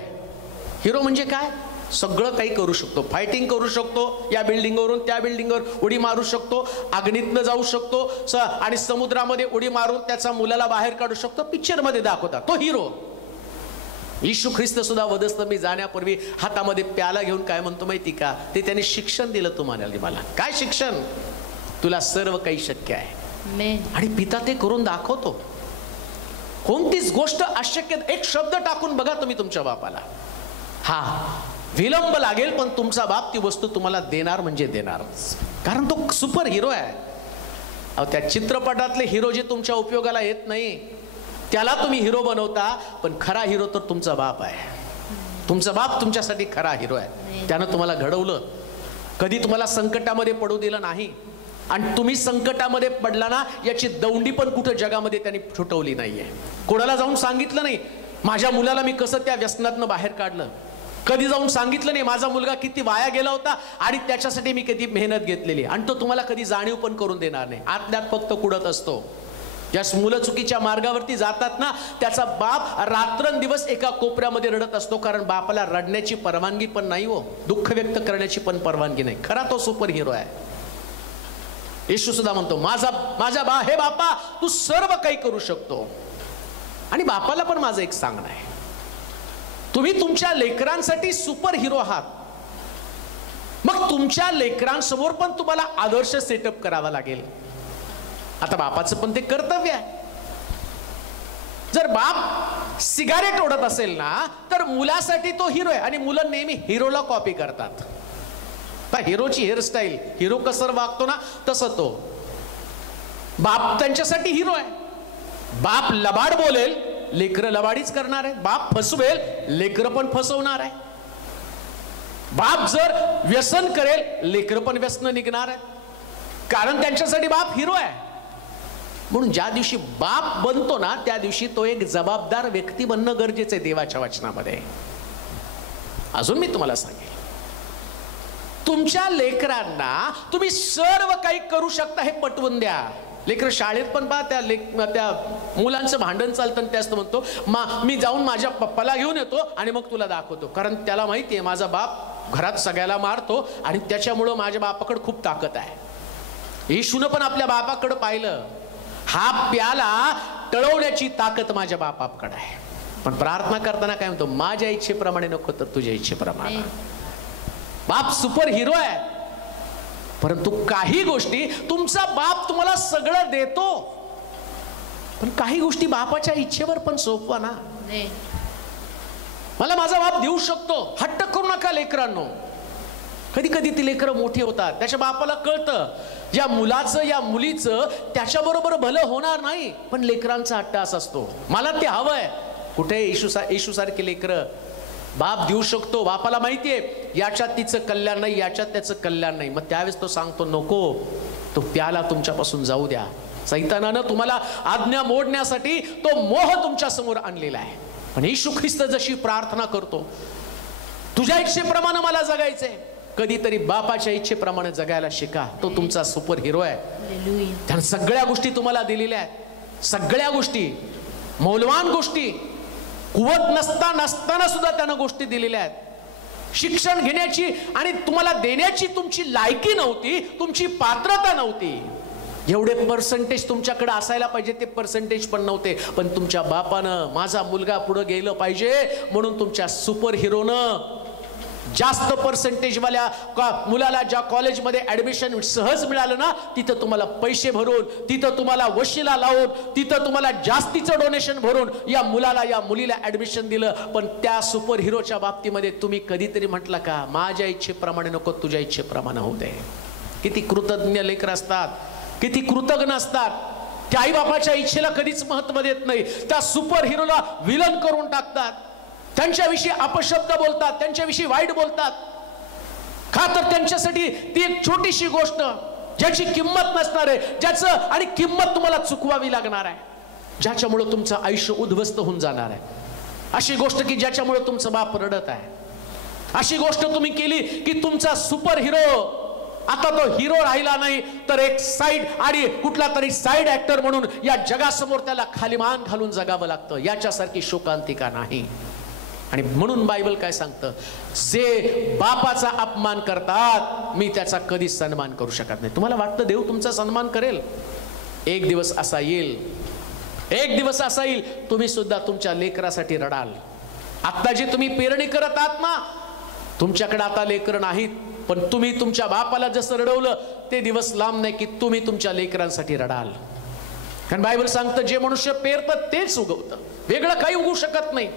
हिरो म्हणजे काय? सगळं काही करू शकतो, फायटिंग करू शकतो, या बिल्डिंगवरून त्या बिल्डिंगवर उडी मारू शकतो, अग्नीतनं जाऊ शकतो आणि समुद्रामध्ये उडी मारून त्याचा मुलाला बाहेर काढू शकतो. पिक्चर मध्ये दाखवतात तो हिरो. येशू ख्रिस्त सुद्धा वधस्तंभी जाण्यापूर्वी हातामध्ये प्याला घेऊन काय म्हणतो माहिती का? ते त्याने शिक्षण दिलं तुम्हाला. मला काय शिक्षण? तुला सर्व काही शक्य आहे. आणि पिता ते करून दाखवतो. कोणतीच गोष्ट अशक्य, एक शब्द टाकून बघा तुम्ही तुमच्या बापाला, हा विलंब लागेल पण तुमचा बाप ती वस्तू तुम्हाला देणार म्हणजे देणार, कारण तो सुपर हिरो आहे. अहो, त्या चित्रपटातले हिरो जे तुमच्या उपयोगाला येत नाही त्याला तुम्ही हिरो बनवता, पण खरा हिरो तर तुमचा बाप आहे. तुमचा बाप तुमच्यासाठी खरा हिरो आहे. त्यानं तुम्हाला घडवलं, कधी तुम्हाला संकटामध्ये पडू दिलं नाही, आणि तुम्ही संकटामध्ये पडला ना याची दौंडी पण कुठं जगामध्ये त्यांनी छुटवली नाहीये. कोणाला जाऊन सांगितलं नाही माझ्या मुलाला मी कसं त्या व्यसनातनं बाहेर काढलं, कधी जाऊन सांगितलं नाही माझा मुलगा किती वाया गेला होता आणि त्याच्यासाठी मी किती मेहनत घेतलेली, आणि तो तुम्हाला कधी जाणीव पण करून देणार नाही. आतल्यात फक्त कुडत असतो. ज्या मुलं चुकीच्या मार्गावरती जातात ना, त्याचा बाप रात्रंदिवस एका कोपऱ्यामध्ये रडत असतो, कारण बापाला रडण्याची परवानगी पण नाही हो, दुःख व्यक्त करण्याची पण परवानगी नाही. खरा तो सुपर हिरो आहे. येशू सुद्धा म्हणतो, माझा हे बापा, तू सर्व काही करू शकतो. आणि बापाला पण माझं एक सांगणं आहे, तुम्ही तुमच्या लेकरांसाठी सुपर हिरो आहात, मग तुमच्या लेकरांसमोर पण तुम्हाला आदर्श सेटअप करावा लागेल. आता बापाचं पण ते कर्तव्य आहे. जर बाप सिगारेट ओढत असेल ना, तर मुलासाठी तो हिरो आहे. आणि मुलं नेहमी हिरोला कॉपी करतात. हिरोची हेअरस्टाईल, हिरो कसं वागतो ना तसं तो बाप त्यांच्यासाठी हिरो आहे. बाप लबाड बोलेल, लेकरं लबाडीच करणार आहे. बाप फसवेल, लेकरं पण फसवणार आहे. बाप जर व्यसन करेल, लेकरं पण व्यसन निघणार आहे, कारण त्यांच्यासाठी बाप हिरो आहे. म्हणून ज्या दिवशी बाप बनतो ना, त्या दिवशी तो एक जबाबदार व्यक्ती बनणं गरजेचं आहे देवाच्या वचनामध्ये. अजून मी तुम्हाला सांगेन, तुमच्या लेकरांना तुम्ही सर्व काही करू शकता हे पटवून द्या. लेकर शाळेत पण पहा, त्या मुलांचं भांडण चालतं, त्याच म्हणतो मी जाऊन माझ्या पप्पाला घेऊन येतो आणि मग तुला दाखवतो, कारण त्याला माहिती आहे माझा बाप घरात सगळ्याला मारतो आणि त्याच्यामुळं माझ्या बापाकडे खूप ताकद आहे. येशूनं पण आपल्या बापाकडे पाहिलं, हा प्याला टळवण्याची ताकद माझ्या बापाकडे आहे. पण प्रार्थना करताना काय म्हणतो, माझ्या इच्छेप्रमाणे नको तर तुझ्या इच्छेप्रमाणे. बाप सुपर हिरो आहे, परंतु काही गोष्टी तुमचा बाप तुम्हाला सगळं देतो, पण काही गोष्टी बापाच्या इच्छेवर पण सोपवा ना. मला माझा बाप देऊ शकतो, हट्ट करू नका लेकरांनो. कधी कधी ती लेकरं मोठी होतात, त्याच्या बापाला कळतं या मुलाचं या मुलीचं त्याच्याबरोबर भलं होणार नाही, पण लेकरांचा हट्ट असा असतो, मला ते हवंय. कुठे येशू सारखे लेकरं बाप देऊ शकतो. बापाला माहितीये याच्यात तिचं कल्याण नाही, याच्यात त्याचं कल्याण नाही, मग त्यावेळेस तो सांगतो नको, तो त्याला तुमच्यापासून जाऊ द्या. सैतानानं तुम्हाला आज्ञा मोडण्यासाठी तो मोह तुमच्या समोर आणलेला आहे. पण येशू ख्रिस्त जशी प्रार्थना करतो, तुझ्या इच्छेप्रमाणे मला जगायचंय, कधीतरी बापाच्या इच्छेप्रमाणे जगायला शिका. तो तुमचा सुपर हिरो आहे. त्यानं सगळ्या गोष्टी तुम्हाला दिलेल्या आहेत, सगळ्या गोष्टी, मौल्यवान गोष्टी, कुवत नसताना सुद्धा त्यानं गोष्टी दिलेल्या आहेत. शिक्षण घेण्याची आणि तुम्हाला देण्याची तुमची लायकी नव्हती, तुमची पात्रता नव्हती. एवढे पर्सेंटेज तुमच्याकडे असायला पाहिजे ते पर्सेंटेज पण नव्हते, पण तुमच्या बापानं माझा मुलगा पुढे गेलं पाहिजे म्हणून तुमच्या सुपर हिरोनं जास्त पर्सेंटेजवाल्या मुलाला ज्या कॉलेजमध्ये ऍडमिशन सहज मिळालं ना, तिथं तुम्हाला पैसे भरून, तिथं तुम्हाला वशिला लावून, तिथं तुम्हाला जास्तीचं डोनेशन भरून या मुलाला या मुलीला ऍडमिशन दिलं. पण त्या सुपर हिरोच्या बाबतीमध्ये तुम्ही कधीतरी म्हटलं का, माझ्या इच्छेप्रमाणे नको तुझ्या इच्छेप्रमाणे होऊ दे. किती कृतज्ञ लेकर असतात, किती कृतज्ञ असतात. त्या आई बापाच्या इच्छेला कधीच महत्व देत नाही, त्या सुपर हिरोला विलन करून टाकतात, त्यांच्याविषयी अपशब्द बोलतात, त्यांच्याविषयी वाईट बोलतात. का तर त्यांच्यासाठी ती एक छोटीशी गोष्ट ज्याची किंमत नसणार आहे, ज्याचं आणि किंमत तुम्हाला चुकवावी लागणार आहे, ज्याच्यामुळे तुमचं आयुष्य उद्ध्वस्त होऊन जाणार आहे. अशी गोष्ट की ज्याच्यामुळे तुमचं बाप रडत आहे. अशी गोष्ट तुम्ही केली की तुमचा सुपर हिरो आता तो हिरो राहिला नाही, तर एक साइड आणि कुठला तरी साइड ऍक्टर म्हणून या जगासमोर त्याला खालीमान घालून जगावं लागतं. याच्यासारखी शोकांतिका नाही. आणि म्हणून बायबल काय सांगतं, जे बापाचा अपमान करतात मी त्याचा कधीच सन्मान करू शकत नाही. तुम्हाला वाटतं देव तुमचा सन्मान करेल? एक दिवस असा येईल, एक दिवस असा येईल तुम्ही सुद्धा तुमच्या लेकरासाठी रडाल. आता जे तुम्ही पेरणी करत आहात ना, तुमच्याकडे आता लेकर नाहीत, पण तुम्ही तुमच्या बापाला जसं रडवलं ते दिवस लांब नाही की तुम्ही तुमच्या लेकरांसाठी रडाल. कारण बायबल सांगतं जे मनुष्य पेरतं तेच उगवतं, वेगळं काही उगवू शकत नाही.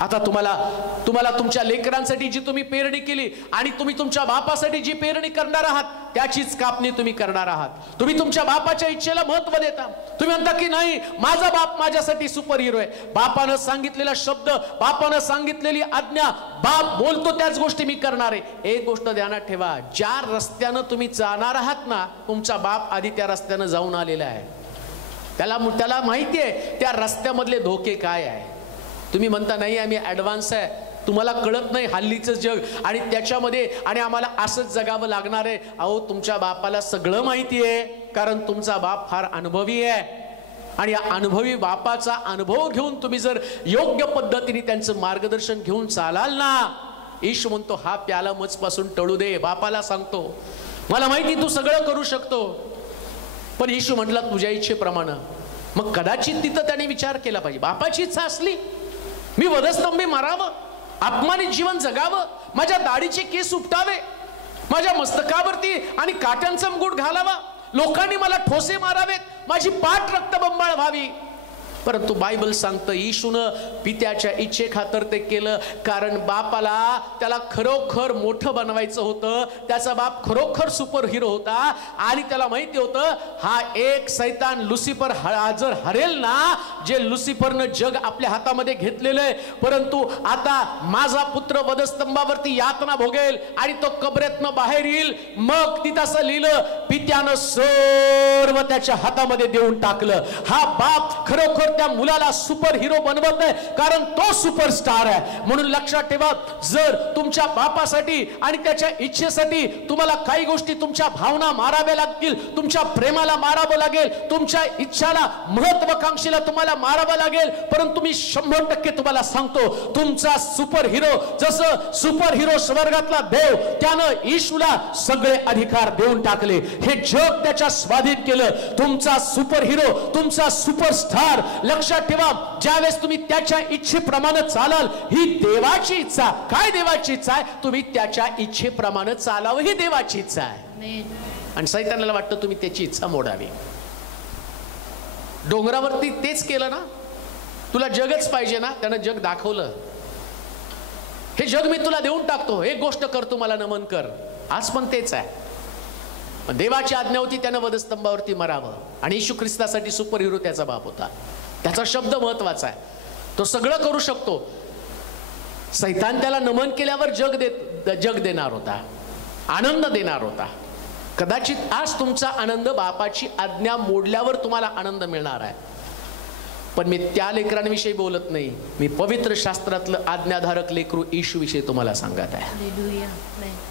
आता तुम्हाला तुमच्या लेकरांसाठी जी तुम्ही पेरणी केली आणि तुम्ही तुमच्या बापासाठी जी पेरणी करणार आहात त्याचीच कापणी तुम्ही करणार आहात. तुम्ही तुमच्या बापाच्या इच्छेला महत्व देता. तुम्ही म्हणता की नाही, माझा बाप माझ्यासाठी सुपर हिरो आहे. बापानं सांगितलेला शब्द, बापानं सांगितलेली आज्ञा, बाप बोलतो त्याच गोष्टी मी करणार आहे. एक गोष्ट ध्यानात ठेवा, ज्या रस्त्यानं तुम्ही जाणार आहात ना, तुमचा बाप आधी त्या रस्त्यानं जाऊन आलेला आहे. त्याला माहिती आहे त्या रस्त्यामधले धोके काय आहे. तुम्ही म्हणता नाही आम्ही ॲडव्हान्स आहे, तुम्हाला कळत नाही हल्लीचं जग आणि त्याच्यामध्ये आणि आम्हाला असंच जगावं लागणार आहे. अहो तुमच्या बापाला सगळं माहिती आहे, कारण तुमचा बाप फार अनुभवी आहे. आणि या अनुभवी बापाचा अनुभव घेऊन तुम्ही जर योग्य पद्धतीने त्यांचं मार्गदर्शन घेऊन चालाल ना, ईश म्हणतो हा प्याला मजपासून टळू दे. बापाला सांगतो मला माहिती तू सगळं करू शकतो, पण येशू म्हटला तुझ्या इच्छेप्रमाणे. मग कदाचित तिथं त्याने विचार केला पाहिजे, बापाची इच्छा असली मी वधस्तंभी मारावं, अपमानित जीवन जगावं, माझ्या दाढीचे केस उपटावे, माझ्या मस्तकावरती आणि काट्यांचा मुकुट घालावा, लोकांनी मला ठोसे मारावेत, माझी पाठ रक्तबंबाळ व्हावी. परंतु बायबल सांगतं येशूनं पित्याच्या इच्छेखातर ते केलं, कारण बापाला त्याला खरोखर मोठं बनवायचं होतं. त्याचा बाप खरोखर सुपर हिरो होता आणि त्याला माहिती होतं हा एक सैतान लुसिफर जर हरेल ना, जे लुसिफरनं जग आपल्या हातामध्ये घेतलेलं आहे, परंतु आता माझा पुत्र वधस्तंभावरती यातना भोगेल आणि तो कबरेतनं बाहेर येईल. मग तिथं असं लिहिलं पित्यानं सर्व त्याच्या हातामध्ये देऊन टाकलं. हा बाप खरोखर त्या मुलाला सुपर हिरो बनवत नाही, कारण तो सुपरस्टार आहे. म्हणून लक्षात ठेवा, जर तुमच्या बापासाठी आणि त्याच्या इच्छेसाठी तुम्हाला काही गोष्टी, तुमच्या भावना माराव्या लागतील, तुमच्या प्रेमाला मारावं लागेल, तुमच्या इच्छाला, महत्वाकांक्षेला तुम्हाला मारावं लागेल, परंतु मी 100% तुम्हाला सांगतो तुमचा सुपर हिरो, जसं सुपर हिरो स्वर्गातला देव, त्यानं येशूला सगळे अधिकार देऊन टाकले, हे जग त्याच्या स्वाधीन केलं. तुमचा सुपर हिरो, तुमचा सुपरस्टार, लक्षात ठेवा, ज्यावेळेस तुम्ही त्याच्या इच्छेप्रमाणे चालाल, ही देवाची इच्छा. काय देवाची इच्छा आहे? तुम्ही त्याच्या इच्छेप्रमाणे चालावं, ही देवाची इच्छा आहे. आणि सैतानाला वाटतं तुम्ही त्याची इच्छा मोडावी. डोंगरावरती तेच केलं ना, तुला जगच पाहिजे ना, त्यानं जग दाखवलं, हे जग मी तुला देऊन टाकतो, एक गोष्ट कर, तू मला नमन कर. आज पण तेच आहे. देवाची आज्ञा होती त्यानं वधस्तंभावरती मरावं, आणि येशू ख्रिस्तासाठी सुपर हिरो त्याचा बाप होता. त्याचा शब्द महत्वाचा आहे, तो सगळं करू शकतो. सैतान त्याला नमन केल्यावर जग देणार होता, आनंद देणार होता. कदाचित आज तुमचा आनंद बापाची आज्ञा मोडल्यावर तुम्हाला आनंद मिळणार आहे. पण मी त्या लेकरांविषयी बोलत नाही, मी पवित्र शास्त्रातलं आज्ञाधारक लेकरू येशू विषयी तुम्हाला सांगत आहे.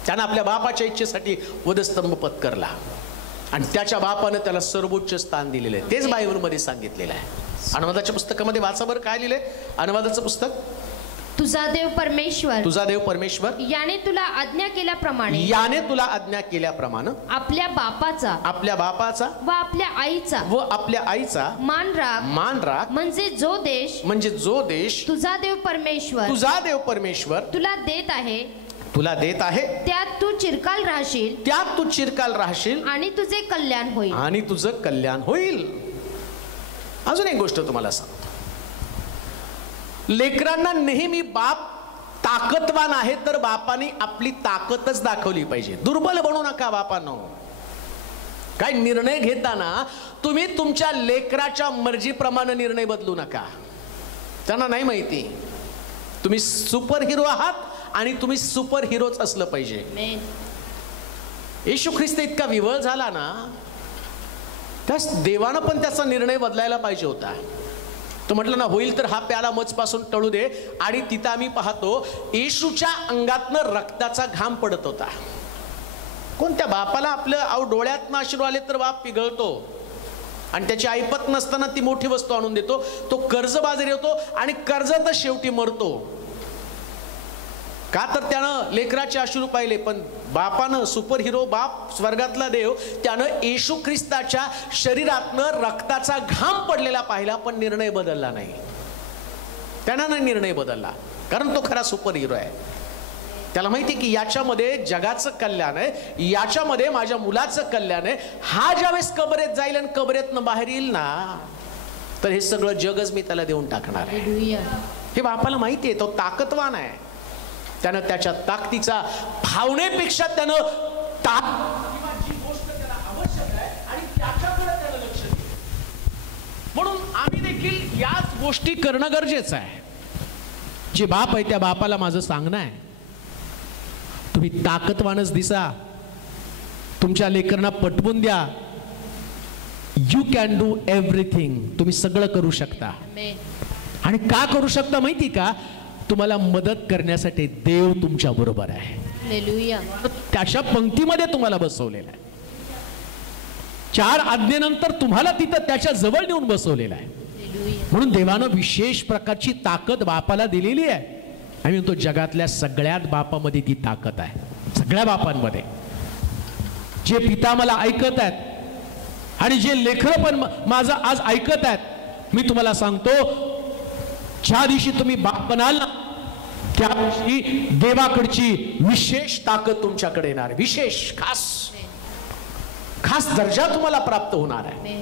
त्यानं आपल्या बापाच्या इच्छेसाठी वधस्तंभ पत्करला आणि त्याच्या बापानं त्याला सर्वोच्च स्थान दिलेलं आहे. तेच बायबलमध्ये सांगितलेलं आहे. अनुवादाच्या पुस्तकामध्ये वाचा बरं काय लिहिलंय. अनुवादाचं पुस्तक, तुझा देव परमेश्वर, तुझा देव परमेश्वर याने तुला आज्ञा केल्याप्रमाणे, याने तुला आज्ञा केल्याप्रमाणे आपल्या बापाचा व आपल्या आईचा मान राख, म्हणजे जो देश तुझा देव परमेश्वर तुला देत आहे, त्यात तू चिरकाल राहशील आणि तुझे कल्याण होईल. अजून एक गोष्ट तुम्हाला सांगतो, लेकरांना नेहमी बाप ताकदवान आहे तर बापाने आपली ताकदच दाखवली पाहिजे. दुर्बल बनू नका बापांनो. काय निर्णय घेताना तुम्ही तुमच्या लेकराच्या मर्जीप्रमाणे निर्णय बदलू नका. त्यांना नाही माहिती तुम्ही सुपर हिरो आहात आणि तुम्ही सुपर हिरोच असलं पाहिजे. येशू ख्रिस्त इतका विवळ झाला ना, त्यास देवानं पण त्याचा निर्णय बदलायला पाहिजे होता. तो म्हटलं ना, होईल तर हा प्याला मजपासून टळू दे. आणि तिथं आम्ही पाहतो येशूच्या अंगातनं रक्ताचा घाम पडत होता. कोणत्या बापाला आपलं डोळ्यातनं अश्रू आले तर बाप पिघळतो आणि त्याची ऐपत नसताना ती मोठी वस्तू आणून देतो. तो कर्जबाजारी होतो आणि कर्जातच शेवटी मरतो. का तर त्यानं लेकराचे अश्रू पाहिले, पण बापानं, सुपर हिरो बाप स्वर्गातला देव, त्यानं येशू ख्रिस्ताच्या शरीरातनं रक्ताचा घाम पडलेला पाहिला, पण निर्णय बदलला नाही. त्यानं निर्णय बदलला, कारण तो खरा सुपर हिरो आहे. त्याला माहिती की याच्यामध्ये जगाचं कल्याण आहे, याच्यामध्ये माझ्या मुलाचं कल्याण आहे. हा ज्यावेळेस कबरेत जाईल आणि कबरेतनं बाहेर येईल ना, तर हे सगळं जगच मी त्याला देऊन टाकणार आहे. हे बापाला माहिती आहे, तो ताकदवान आहे. त्यानं त्याच्या ताकदीचा भावनेपेक्षा त्यानं जी गोष्ट त्याला आवश्यक आहे आणि त्याच्याकडे त्यानं लक्ष दिलं. म्हणून आम्ही देखील याच गोष्टी करणं गरजेचं आहे. जे बाप आहे त्या बापाला माझं सांगणं आहे, तुम्ही ताकदवानच दिसा, तुमच्या लेकरांना पटवून द्या, यू कॅन डू एव्हरीथिंग. तुम्ही सगळं करू शकता. आणि का करू शकता माहिती का? तुम्हाला मदत करण्यासाठी देव तुमच्या बरोबर आहे. त्याच्या पंक्तीमध्ये तुम्हाला बसवलेलं आहे. 4 आज्ञेनंतर तुम्हाला तिथं त्याच्या जवळ नेऊन बसवलेलं आहे. म्हणून देवानं विशेष प्रकारची ताकद बापाला दिलेली आहे. आम्ही म्हणतो जगातल्या सगळ्यात बापामध्ये ती ताकद आहे. सगळ्या बापांमध्ये जे पिता मला ऐकत आहेत आणि जे लेकरं पण माझं आज ऐकत आहेत, मी तुम्हाला सांगतो, ज्या दिवशी तुम्ही बाप बनाल ना, त्या दिवशी देवाकडची विशेष ताकद तुमच्याकडे येणार. विशेष खास दर्जा तुम्हाला प्राप्त होणार आहे.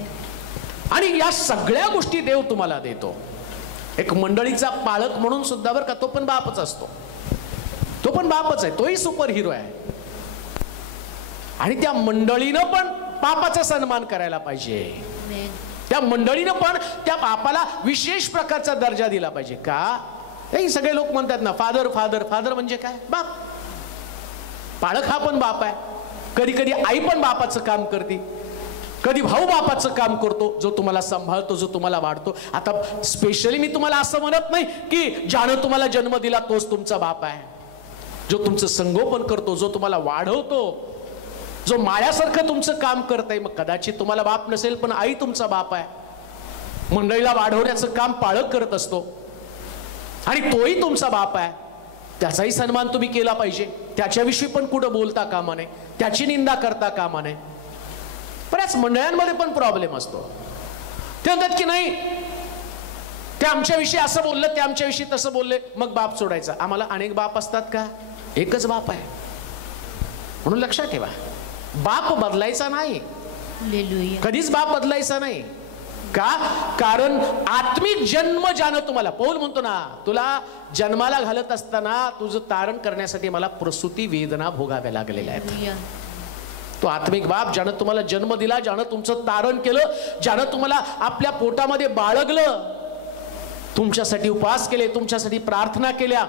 आणि या सगळ्या गोष्टी देव तुम्हाला देतो. एक मंडळीचा पालक म्हणून सुद्धा बरं का, तो पण बापच असतो. तो पण बापच आहे. तोही सुपर हिरो आहे. आणि त्या मंडळीनं पण बापाचा सन्मान करायला पाहिजे. त्या मंडळीनं पण त्या बापाला विशेष प्रकारचा दर्जा दिला पाहिजे. का? हे सगळे लोक म्हणतात ना, फादर फादर फादर म्हणजे काय? बाप. पालक हा पण बाप आहे. कधी कधी आई पण बापाचं काम करते. कधी भाऊ बापाचं काम करतो, जो तुम्हाला सांभाळतो, जो तुम्हाला वाढतो. आता स्पेशली मी तुम्हाला असं म्हणत नाही की ज्यानं तुम्हाला जन्म दिला तोच तुमचा बाप आहे. जो तुमचं संगोपन करतो, जो तुम्हाला वाढवतो, जो मायासारखं तुमचं काम करतंय, मग कदाचित तुम्हाला बाप नसेल पण आई तुमचा बाप आहे. मंडळीला वाढवण्याचं काम पालक करत असतो आणि तोही तुमचा बाप आहे. त्याचाही सन्मान तुम्ही केला पाहिजे. त्याच्याविषयी पण कुठं बोलता कामा नये, त्याची निंदा करता कामा नये. बऱ्याच मंडळांमध्ये पण प्रॉब्लेम असतो. ते म्हणतात की नाही, ते आमच्याविषयी असं बोललं, ते आमच्याविषयी तसं बोलले, मग बाप सोडायचा. आम्हाला अनेक बाप असतात का? एकच बाप आहे. म्हणून लक्षात ठेवा, बाप बदलायचा नाही. कधीच बाप बदलायचा नाही. का? कारण आत्मिक जन्म ज्यानं तुम्हाला, पौल म्हणतो ना, तुला जन्माला घालत असताना तुझं तारण करण्यासाठी मला प्रसूती वेदना भोगाव्या लागलेल्या आहेत. तो आत्मिक बाप ज्यानं तुम्हाला जन्म दिला, ज्यानं तुमचं तारण केलं, ज्यानं तुम्हाला आपल्या पोटामध्ये बाळगलं, तुमच्यासाठी उपवास केले, तुमच्यासाठी प्रार्थना केल्या,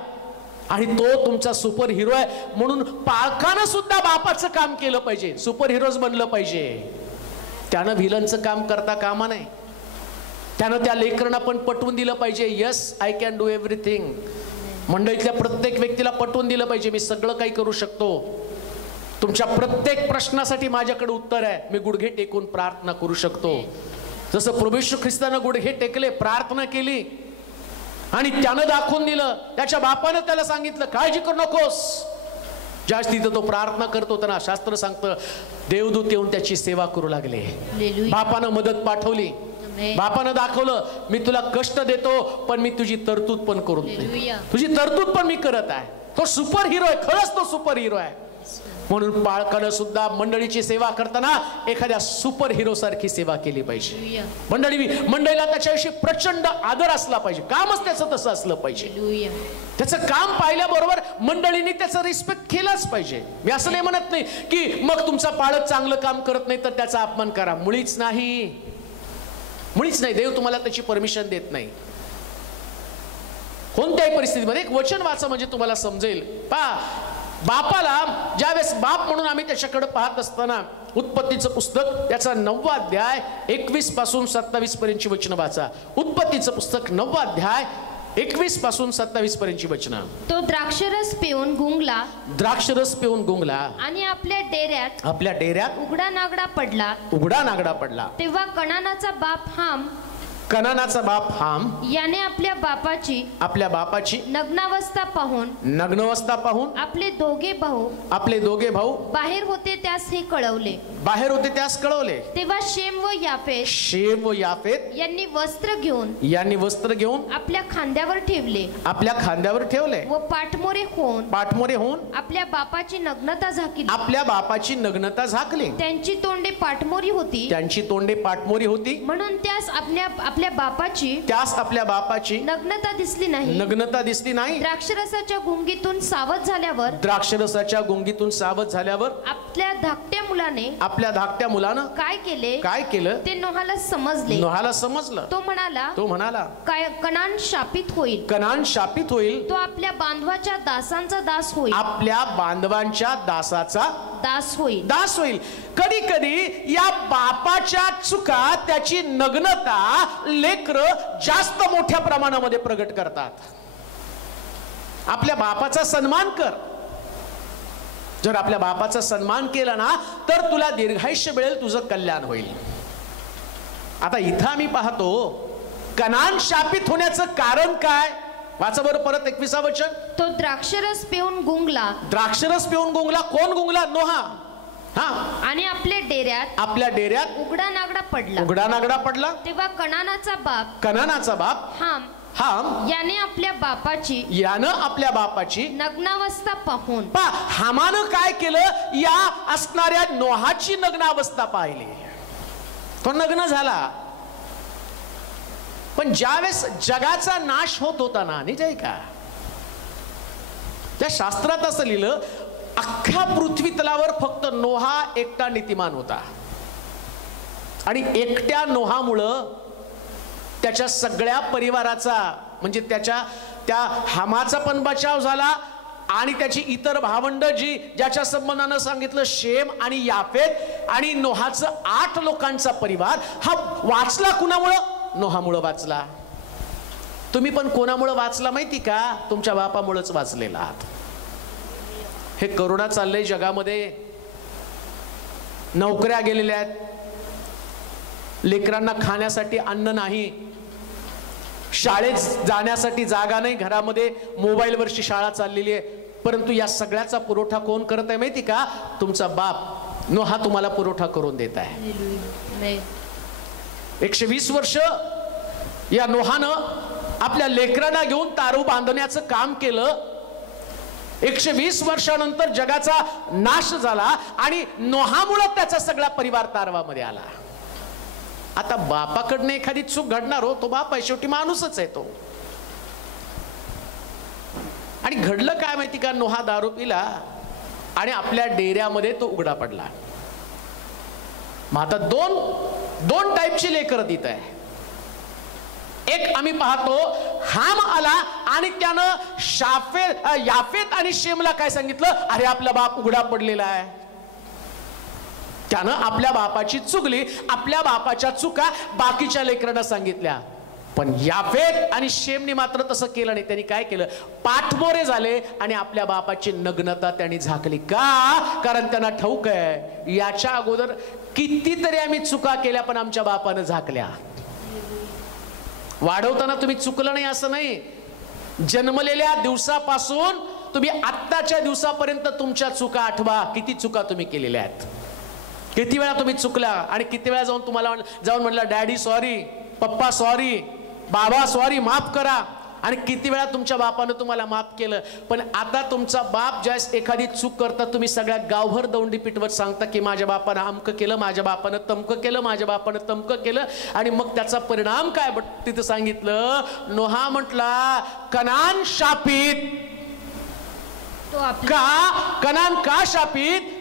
आणि तो तुमचा सुपर हिरो आहे. म्हणून पालकानं सुद्धा बापाचं काम केलं पाहिजे. सुपर हिरोज बनलं पाहिजे. त्यानं व्हिलनचं काम करता कामा नाही. त्यानं त्या लेकरांना पण पटवून दिलं पाहिजे, yes I can do everything. मंडळीतल्या प्रत्येक व्यक्तीला पटवून दिलं पाहिजे, मी सगळं काही करू शकतो. तुमच्या प्रत्येक प्रश्नासाठी माझ्याकडे उत्तर आहे. मी गुडघे टेकून प्रार्थना करू शकतो. जसं प्रभू येशू ख्रिस्तानं गुडघे टेकले, प्रार्थना केली आणि त्यानं दाखवून दिलं. त्याच्या बापानं त्याला सांगितलं, काळजी करू नकोस. ज्या तिथं तो प्रार्थना करतो त्यांना शास्त्र सांगतं, देवदूत येऊन त्याची सेवा करू लागले. बापानं मदत पाठवली. बापानं दाखवलं, मी तुला कष्ट देतो पण मी तुझी तरतूद पण करून देतो. तुझी तरतूद पण मी करत आहे. तो सुपर हिरो आहे. खरंच तो सुपर हिरो आहे. म्हणून पालकानं सुद्धा मंडळीची सेवा करताना एखाद्या सुपर हिरो सारखी सेवा केली पाहिजे. मंडळीला त्याच्याविषयी प्रचंड आदर असला पाहिजे. कामच त्याचं तसं असलं पाहिजे. त्याचं काम पाहिल्याबरोबर मंडळीने त्याचा रिस्पेक्ट केलाच पाहिजे. मी असं नाही म्हणत नाही की मग तुमचा पालक चांगलं काम करत नाही तर त्याचा अपमान करा. मुळीच नाही, मुळीच नाही. देव तुम्हाला त्याची परमिशन देत नाही कोणत्याही परिस्थितीमध्ये. एक वचन वाचा म्हणजे तुम्हाला समजेल. पहा, बापाला ज्यावेळेस बाप म्हणून आम्ही त्याच्याकडे पाहत असताना उत्पत्तीचं पुस्तक त्याचा 9वा अध्याय 21 पासून 27 पर्यंतची वचनं वाचा. उत्पत्तीचं पुस्तक 9वा अध्याय 21 पासून 27 पर्यंतची वचनं. तो द्राक्षरस पिऊन गुंगला, द्राक्षरस पिऊन गुंगला आणि आपल्या डेऱ्यात उघडा नागडा पडला. तेव्हा कनानाचा बाप हाम याने आपल्या बापाची नग्नावस्था पाहून आपले दोघे भाऊ बाहेर होते त्यास कळवले. तेव्हा शेम व याफेत यांनी वस्त्र घेऊन आपल्या खांद्यावर ठेवले व पाठमोरे होऊन आपल्या बापाची नग्नता झाकली. त्यांची तोंडे पाठमोरी होती म्हणून त्यास आपल्या बापाची नग्नता दिसली नाही. द्राक्षरसाच्या गुंगीतून सावध झाल्यावर आपल्या धाकट्या मुलानं काय केलं ते नोहाला समजलं. तो म्हणाला कनान शापित होईल. तो आपल्या बांधवाच्या दासांचा दास होईल. कधी कधी या बापाच्या चुका, त्याची नग्नता लेकरं जास्त मोठ्या प्रमाणामध्ये प्रगट करतात. आपल्या बापाचा सन्मान कर. जर आपल्या बापाचा सन्मान केला ना तर तुला दीर्घायुष्य मिळेल, तुझं कल्याण होईल. आता इथं आम्ही पाहतो कनान शापित होण्याचं कारण काय? वाचा बरं परत 21 वचन. तो द्राक्षरस पिऊन गुंगला. द्राक्षरस पिऊन गुंगला. कोण गुंगला? नोहा. हा. आणि आपल्या डेऱ्यात उघडा नागडा पडला. तेव्हा कनानाचा बाप हाम याने आपल्या बापाची नग्नावस्था पाहून. हामानं काय केलं? या असणाऱ्या नोहाची नग्नावस्था पाहिली. तो नग्न झाला. पण ज्यावेळेस जगाचा नाश होत होता ना, निज आहे का, त्या शास्त्रात असं लिहिलं अख्ख्या पृथ्वी तलावर फक्त नोहा एकटा नीतिमान होता. आणि एकट्या नोहामुळं त्याच्या सगळ्या परिवाराचा, म्हणजे त्या हामाचा पण बचाव झाला आणि त्याची इतर भावंड जी ज्याच्या संबंधानं सांगितलं शेम आणि याफेत आणि नोहाचं 8 लोकांचा परिवार हा वाचला. कुणामुळं? नोहामुळं वाचला. तुम्ही पण कोणामुळं वाचला माहिती का? तुमच्या बापामुळंच वाचलेला आहात. हे करोना चाललंय जगामध्ये. नोकऱ्या गेलेल्या आहेत, लेकरांना खाण्यासाठी अन्न नाही, शाळेत जाण्यासाठी जागा नाही, घरामध्ये मोबाईलवरची शाळा चाललेली आहे. परंतु या सगळ्याचा पुरवठा कोण करत आहे माहिती का? तुमचा बाप नोहा तुम्हाला पुरवठा करून देत आहे. 120 वर्ष या नोहानं आपल्या लेकरांना घेऊन तारू बांधण्याचं काम केलं. 120 वर्षानंतर जगाचा नाश झाला आणि नोहामुळे त्याचा सगळा परिवार तारवामध्ये आला. आता बापाकडनं एखादी चूक घडणार हो, तो बाप आहे, शेवटी माणूसच आहे तो. आणि घडलं काय माहिती का? नोहा दारू पिला आणि आपल्या डेऱ्यामध्ये तो उघडा पडला. मग आता दोन टाईपची लेकरं तिथं आहे. एक आम्ही पाहतो हाम आला आणि त्यानं याफेत आणि शेमला काय सांगितलं? अरे आपला बाप उघडा पडलेला आहे. त्यानं आपल्या बापाची चुकली, आपल्या बापाच्या चुका बाकीच्या लेकरांना सांगितल्या. पण याफेत आणि शेमने मात्र तसं केलं नाही. त्यांनी काय केलं? पाठमोरे झाले आणि आपल्या बापाची नग्नता त्यांनी झाकली. का? कारण त्यांना ठाऊक आहे याच्या अगोदर कितीतरी आम्ही चुका केल्या पण आमच्या बापानं झाकल्या. वाढवताना तुम्ही चुकलं नाही असं नाही. जन्मलेल्या दिवसापासून तुम्ही आत्ताच्या दिवसापर्यंत तुमच्या चुका आठवा. किती चुका तुम्ही केलेल्या आहेत, किती वेळा तुम्ही चुकला आणि किती वेळा तुम्हाला म्हणलं डॅडी सॉरी, पप्पा सॉरी, बाबा सॉरी, माफ करा. आणि किती वेळा तुमच्या बापानं तुम्हाला माफ केलं. पण आता तुमचा बाप ज्यावेळेस एखादी चूक करता तुम्ही सगळ्या गावभर दौंडी पिटवत सांगता की माझ्या बापानं अमकं केलं, माझ्या बापानं तमकं केलं, माझ्या बापानं तमकं केलं. आणि मग त्याचा परिणाम काय? तिथं सांगितलं नोहा म्हटला कनान शापित. कनान का शापित?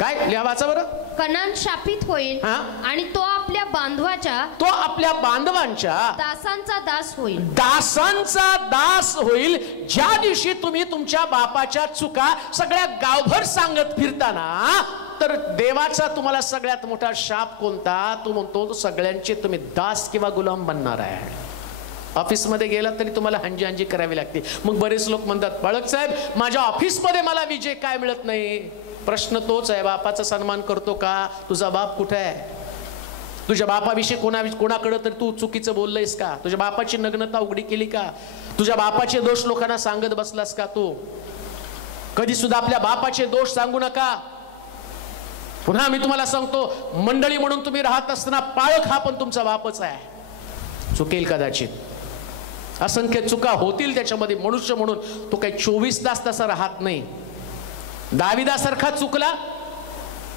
काय लिहावाचं बरं? कनान शापित होईल आणि तो आपल्या बांधवांच्या दासांचा दास होईल. दासांचा दास होईल. ज्या दिवशी तुम्ही तुमच्या बापाच्या चुका सगळ्या गावभर सांगत फिरताना, तर देवाचा तुम्हाला सगळ्यात मोठा शाप कोणता? तो म्हणतो सगळ्यांचे तुम्ही दास किंवा गुलाम बनणार आहे. ऑफिसमध्ये गेला तरी तुम्हाला हंजी करावी लागते. मग बरेच लोक म्हणतात बाळक साहेब माझ्या ऑफिसमध्ये मला विजय काय मिळत नाही. प्रश्न तोच आहे, बापाचा सन्मान करतो का? तुझा बाप कुठे आहे? तुझ्या बापाविषयी कोणाकडे तर तू चुकीचं बोललंयस का? तुझ्या बापाची नग्नता उघडी केली का? तुझ्या बापाचे दोष लोकांना सांगत बसलास का? तू कधी सुद्धा आपल्या बापाचे दोष सांगू नका. पुन्हा मी तुम्हाला सांगतो, मंडळी म्हणून तुम्ही राहत असताना पाळक हा पण तुमचा बापच आहे. चुकेल कदाचित, असंख्य चुका होतील त्याच्यामध्ये. मनुष्य म्हणून तो काही 24 तास तसा राहत नाही. दाविदासारखा चुकला,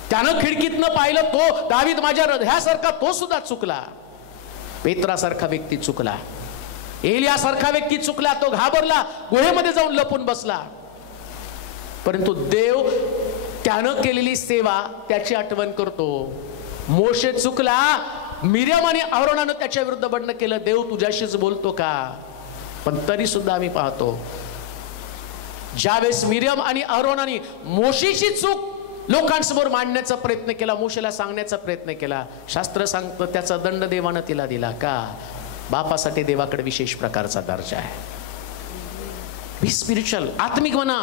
त्यानं खिडकीतनं पाहिलं, तो दावीद माझ्या हृदयासारखा तो सुद्धा चुकला. पेत्रासारखा व्यक्ती चुकला, एलियासारखा व्यक्ती चुकला. तो घाबरला, गुहेमध्ये जाऊन लपून बसला. परंतु देव त्यानं केलेली सेवा त्याची आठवण करतो. मोशे चुकला, मिर्याम आणि अहरोनानं त्याच्या विरुद्ध बंड केलं. देव तुझ्याशीच बोलतो का? पण तरी सुद्धा आम्ही पाहतो ज्यावेळेस मिर्याम आणि अहरोनाने मोशेची चूक लोकांसमोर मांडण्याचा प्रयत्न केला, मोशेला सांगण्याचा प्रयत्न केला, शास्त्र सांगतं त्याचा दंड देवानं तिला दिला. का? बापासाठी देवाकडे विशेष प्रकारचा दर्जा आहे. बी स्पिरिच्युअल, आत्मिक म्हणा.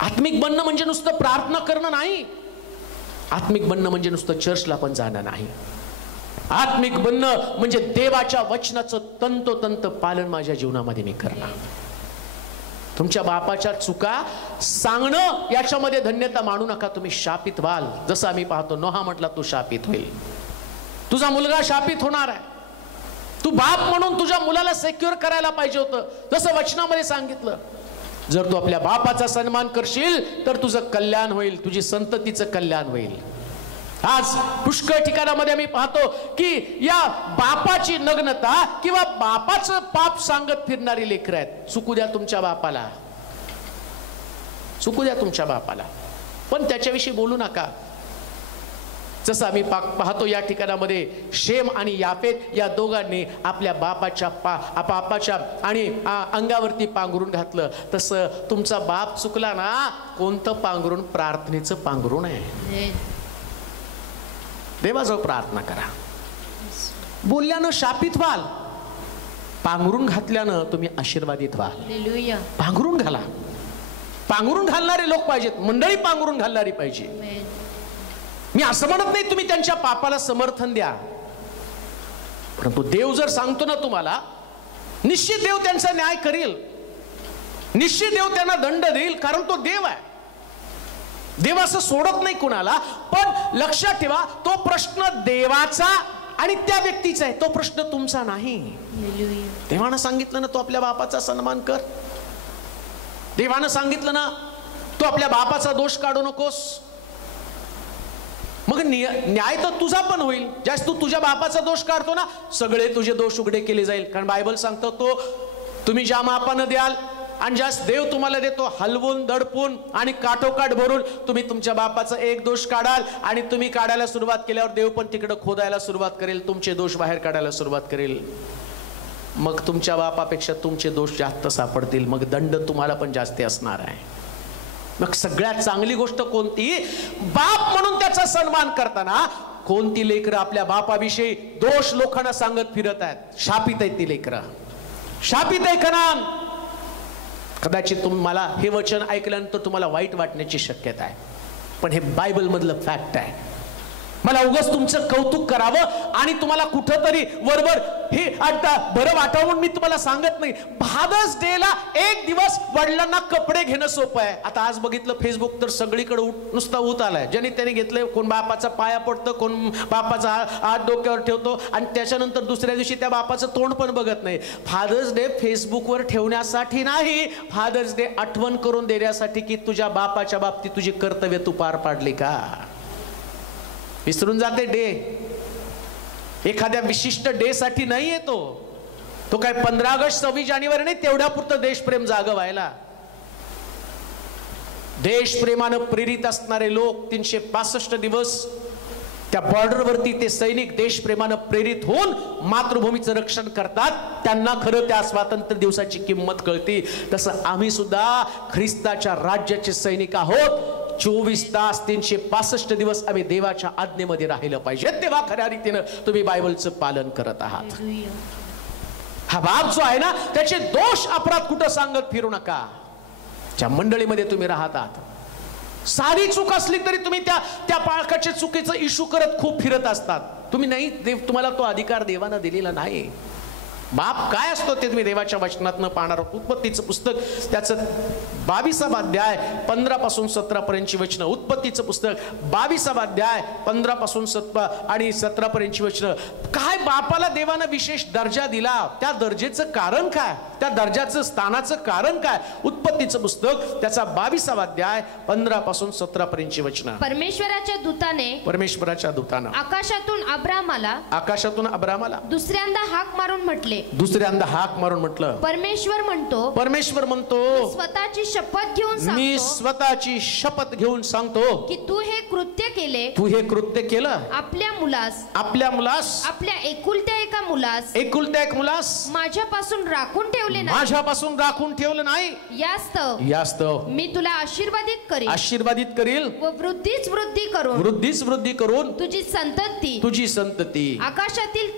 आत्मिक बनणं म्हणजे नुसतं प्रार्थना करणं नाही. आत्मिक बनणं म्हणजे नुसतं चर्चला पण जाणं नाही. आत्मिक बनणं म्हणजे देवाच्या वचनाचं तंतोतंत पालन माझ्या जीवनामध्ये मी करणार. तुमच्या बापाच्या चुका सांगणं याच्यामध्ये धन्यता मानू नका. तुम्ही शापित व्हाल. जसं आम्ही पाहतो नोहा म्हटला तू शापित होईल, तुझा मुलगा शापित होणार आहे. तू बाप म्हणून तुझ्या मुलाला सेक्युअर करायला पाहिजे होतं, जसं वचनामध्ये सांगितलं. जर तू आपल्या बापाचा सन्मान करशील तर तुझं कल्याण होईल, तुझी संततीचं कल्याण होईल. आज पुष्कळ ठिकाणामध्ये आम्ही पाहतो की या बापाची नग्नता किंवा बापाचं पाप सांगत फिरणारी लेकरं आहेत. चुकू द्या तुमच्या बापाला, चुकू द्या तुमच्या बापाला, पण त्याच्याविषयी बोलू नका. जसं आम्ही पाहतो या ठिकाणामध्ये शेम आणि याफेत या दोघांनी आपल्या बापाच्या आणि अंगावरती पांघरून घातलं. तसं तुमचा बाप चुकला ना, कोणतं पांघरून? प्रार्थनेचं पांघरून आहे. देवाजवळ प्रार्थना करा. बोलल्यानं शापित व्हाल, पांघरून घातल्यानं तुम्ही आशीर्वादित व्हाल. पांघरून घाला. पांघरून घालणारे लोक पाहिजेत, मंडळी पांघरून घालणारी पाहिजे. मी असं म्हणत नाही तुम्ही त्यांच्या पापाला समर्थन द्या, परंतु देव जर सांगतो ना तुम्हाला, निश्चित देव त्यांचा न्याय करेल, निश्चित देव त्यांना दंड देईल, कारण तो देव आहे. देव असं सोडत नाही कुणाला. पण लक्षात ठेवा, तो प्रश्न देवाचा आणि त्या व्यक्तीचा आहे, तो प्रश्न तुमचा नाही. देवानं सांगितलं ना तू आपल्या बापाचा सन्मान कर. देवानं सांगितलं ना तू आपल्या बापाचा दोष काढू नकोस. मग न्याय तर तुझा पण होईल. ज्यास तू तुझ्या बापाचा दोष काढतो ना, सगळे तुझे दोष उघडे केले जाईल. कारण बायबल सांगतो तो तुम्ही ज्या मापानं द्याल आणि ज्यास देव तुम्हाला देतो, हलवून दडपून आणि काठोकाठ भरून तुम्ही तुमच्या बापाचा एक दोष काढाल. आणि तुम्ही काढायला सुरुवात केल्यावर देव पण तिकडे खोदायला सुरुवात करेल, तुमचे दोष बाहेर काढायला सुरुवात करेल. मग तुमच्या बापापेक्षा तुमचे दोष जास्त सापडतील, मग दंड तुम्हाला पण जास्त असणार आहे. मग सगळ्यात चांगली गोष्ट कोणती? बाप म्हणून त्याचा सन्मान करताना कोणती लेकरं आपल्या बापाविषयी दोष लोकांना सांगत फिरत आहेत? शापित आहेत ती लेकरं, शापित आहे कनान. कदाचित तुम्हाला हे वचन ऐकल्यानंतर तुम्हाला वाईट वाटण्याची शक्यता आहे, पण हे बायबल मधलं फॅक्ट आहे. मला उगाच तुमचं कौतुक करावं आणि तुम्हाला कुठंतरी वरवर हे आता बरं वाटावं मी तुम्हाला सांगत नाही. फादर्स डेला एक दिवस वडिलांना कपडे घेणं सोपं आहे. आता आज बघितलं फेसबुक तर सगळीकडे नुसता ऊत आलाय. ज्याने त्याने घेतलंय, कोण बापाचा पाया पडतं, कोण बापाचा हात डोक्यावर ठेवतो आणि त्याच्यानंतर दुसऱ्या दिवशी त्या बापाचं तोंड पण बघत नाही. फादर्स डे फेसबुकवर ठेवण्यासाठी नाही, फादर्स डे आठवण करून देण्यासाठी की तुझ्या बापाच्या बाबतीत तुझी कर्तव्य तू पार पाडली का. विसरून जाते डे. एखाद्या विशिष्ट डे साठी नाही येतो तो काय 15 ऑगस्ट 26 जानेवारी नाही, तेवढ्या पुरतं देशप्रेम जागं व्हायला. देशप्रेमानं प्रेरित असणारे लोक 365 दिवस त्या बॉर्डरवरती ते सैनिक देशप्रेमानं प्रेरित होऊन मातृभूमीचं रक्षण करतात. त्यांना खरं त्या स्वातंत्र्य दिवसाची किंमत कळते. तसं आम्ही सुद्धा ख्रिस्ताच्या राज्याचे सैनिक आहोत. 24 तास 365 दिवस आम्ही देवाच्या आज्ञेमध्ये राहिलं पाहिजे, तेव्हा खऱ्या रीतीनं तुम्ही बायबलचं पालन करत आहात. हा बाप जो आहे ना, त्याचे दोष अपराध कुठं सांगत फिरू नका. ज्या मंडळीमध्ये तुम्ही राहतात, साधी चूक असली तरी तुम्ही त्या पालकाच्या चुकीचं इशू करत खूप फिरत असतात. तुम्ही नाही, देव तुम्हाला तो अधिकार देवानं दिलेला नाही. बाप काय असतो ते तुम्ही देवाच्या वचनातनं पाहणार. उत्पत्तीचं पुस्तक त्याचं 22वा अध्याय 15 पासून 17 पर्यंतची वचनं. उत्पत्तीचं पुस्तक 22वा अध्याय 15 पासून 17 पर्यंतची वचनं. काय बापाला देवानं विशेष दर्जा दिला, त्या दर्जेचं कारण काय, त्या दर्जाचं स्थानाचं कारण काय. उत्पत्तीचं पुस्तक त्याचा 22वा अध्याय 15 पासून 17 पर्यंतची वचनं. परमेश्वराच्या दूतानं आकाशातून अब्रामाला दुसऱ्यांदा हाक मारून म्हटलं. परमेश्वर म्हणतो स्वतःची शपथ घेऊन सांगतो की तू हे कृत्य केलं. आपल्या मुलास आपल्या एकुलत्या एक मुलास माझ्यापासून राखून ठेवले नाही. यास्तव मी तुला आशीर्वादित करील व वृद्धीच वृद्धी करून तुझी संतती आकाशातील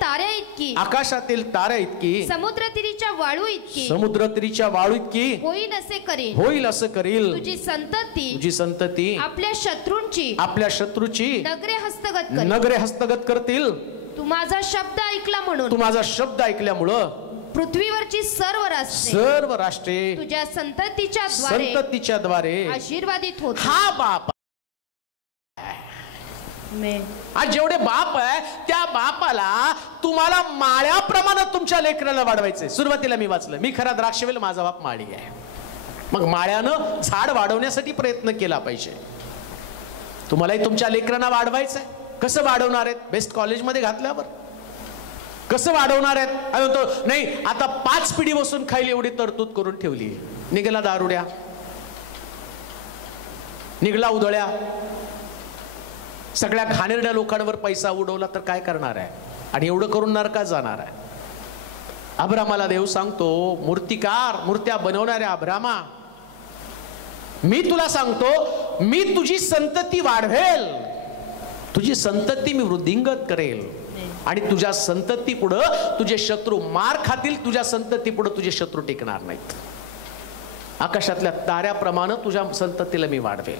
ताऱ्या इतकी इतकी, समुद्र तीरीच्या वाळू इतकी, समुद्र तीरीच्या वाळू इतकी होईल असे करील, होईल असं करील. तुझी संतती, तुझी संतती आपल्या शत्रूंची, आपल्या शत्रूची नगरे हस्तगत करील. नगरे हस्तगत करतील. तू माझा शब्द ऐकला म्हणून, तू माझा शब्द ऐकल्यामुळं पृथ्वीवरची सर्व राष्ट्रे तुझ्या संततीच्या द्वारे आशीर्वादित होत. हा बाप आज जेवढे बाप आहे त्या बापाला तुम्हाला माळ्याप्रमाणे तुमच्या लेकराला वाढवायचे. सुरुवातीला मी वाचलं, मी खरा द्राक्षवेल, माझा बाप माळी आहे. मग माळ्यानं झाड वाढवण्यासाठी प्रयत्न केला पाहिजे. तुम्हालाही तुमच्या लेकरांना वाढवायचंय. कसं वाढवणार आहेत? बेस्ट कॉलेजमध्ये घातल्यावर कसं वाढवणार आहेत? म्हणतो नाही, आता 5 पिढी बसून खाईल एवढी तरतूद करून ठेवली. निघाला दारुड्या, निघाला उधळ्या, सगळ्या घाणेरड्या लोकांवर पैसा उडवला तर काय करणार आहे? आणि एवढं करून नरकात जाणार आहे. अब्रामाला देव सांगतो, मूर्तिकार, मूर्त्या बनवणाऱ्या अब्रामा, मी तुला सांगतो, मी तुझी संतती वाढवेल, तुझी संतती मी वृद्धिंगत करेल, आणि तुझ्या संतती पुढं तुझे शत्रू मार खातील. तुझ्या संतती पुढं तुझे शत्रू टिकणार नाहीत. आकाशातल्या ताऱ्याप्रमाणे तुझ्या संततीला मी वाढवेल.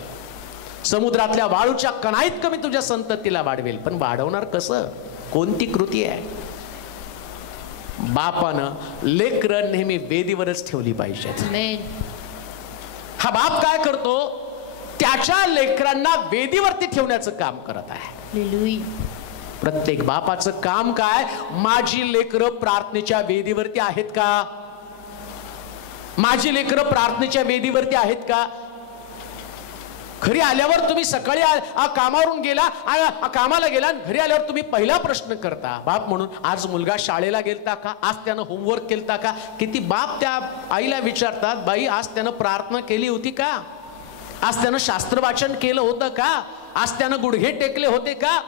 समुद्रातल्या वाळूच्या कणाईत कमी तुझ्या संततीला वाढवेल. पण वाढवणार कसं? कोणती कृती आहे? बापानं लेकरं नेहमी वेदीवरच ठेवली पाहिजेत. हा बाप काय करतो? त्याच्या लेकरांना वेदीवरती ठेवण्याचं काम करत आहे. प्रत्येक बापाचं काम काय? माझी लेकरं प्रार्थनेच्या वेदीवरती आहेत का? माझी लेकरं प्रार्थनेच्या वेदीवरती आहेत का? घरी आल्यावर तुम्ही सकाळी कामावरून गेला, कामाला गेला, घरी आल्यावर तुम्ही पहिला प्रश्न करता बाप म्हणून, आज मुलगा शाळेला गेलता का? आज त्यानं होमवर्क केलता का? किती बाप त्या आईला विचारतात, बाई आज त्यानं प्रार्थना केली होती का? आज त्यानं शास्त्र वाचन केलं होतं का? आज त्यानं गुडघे टेकले होते का?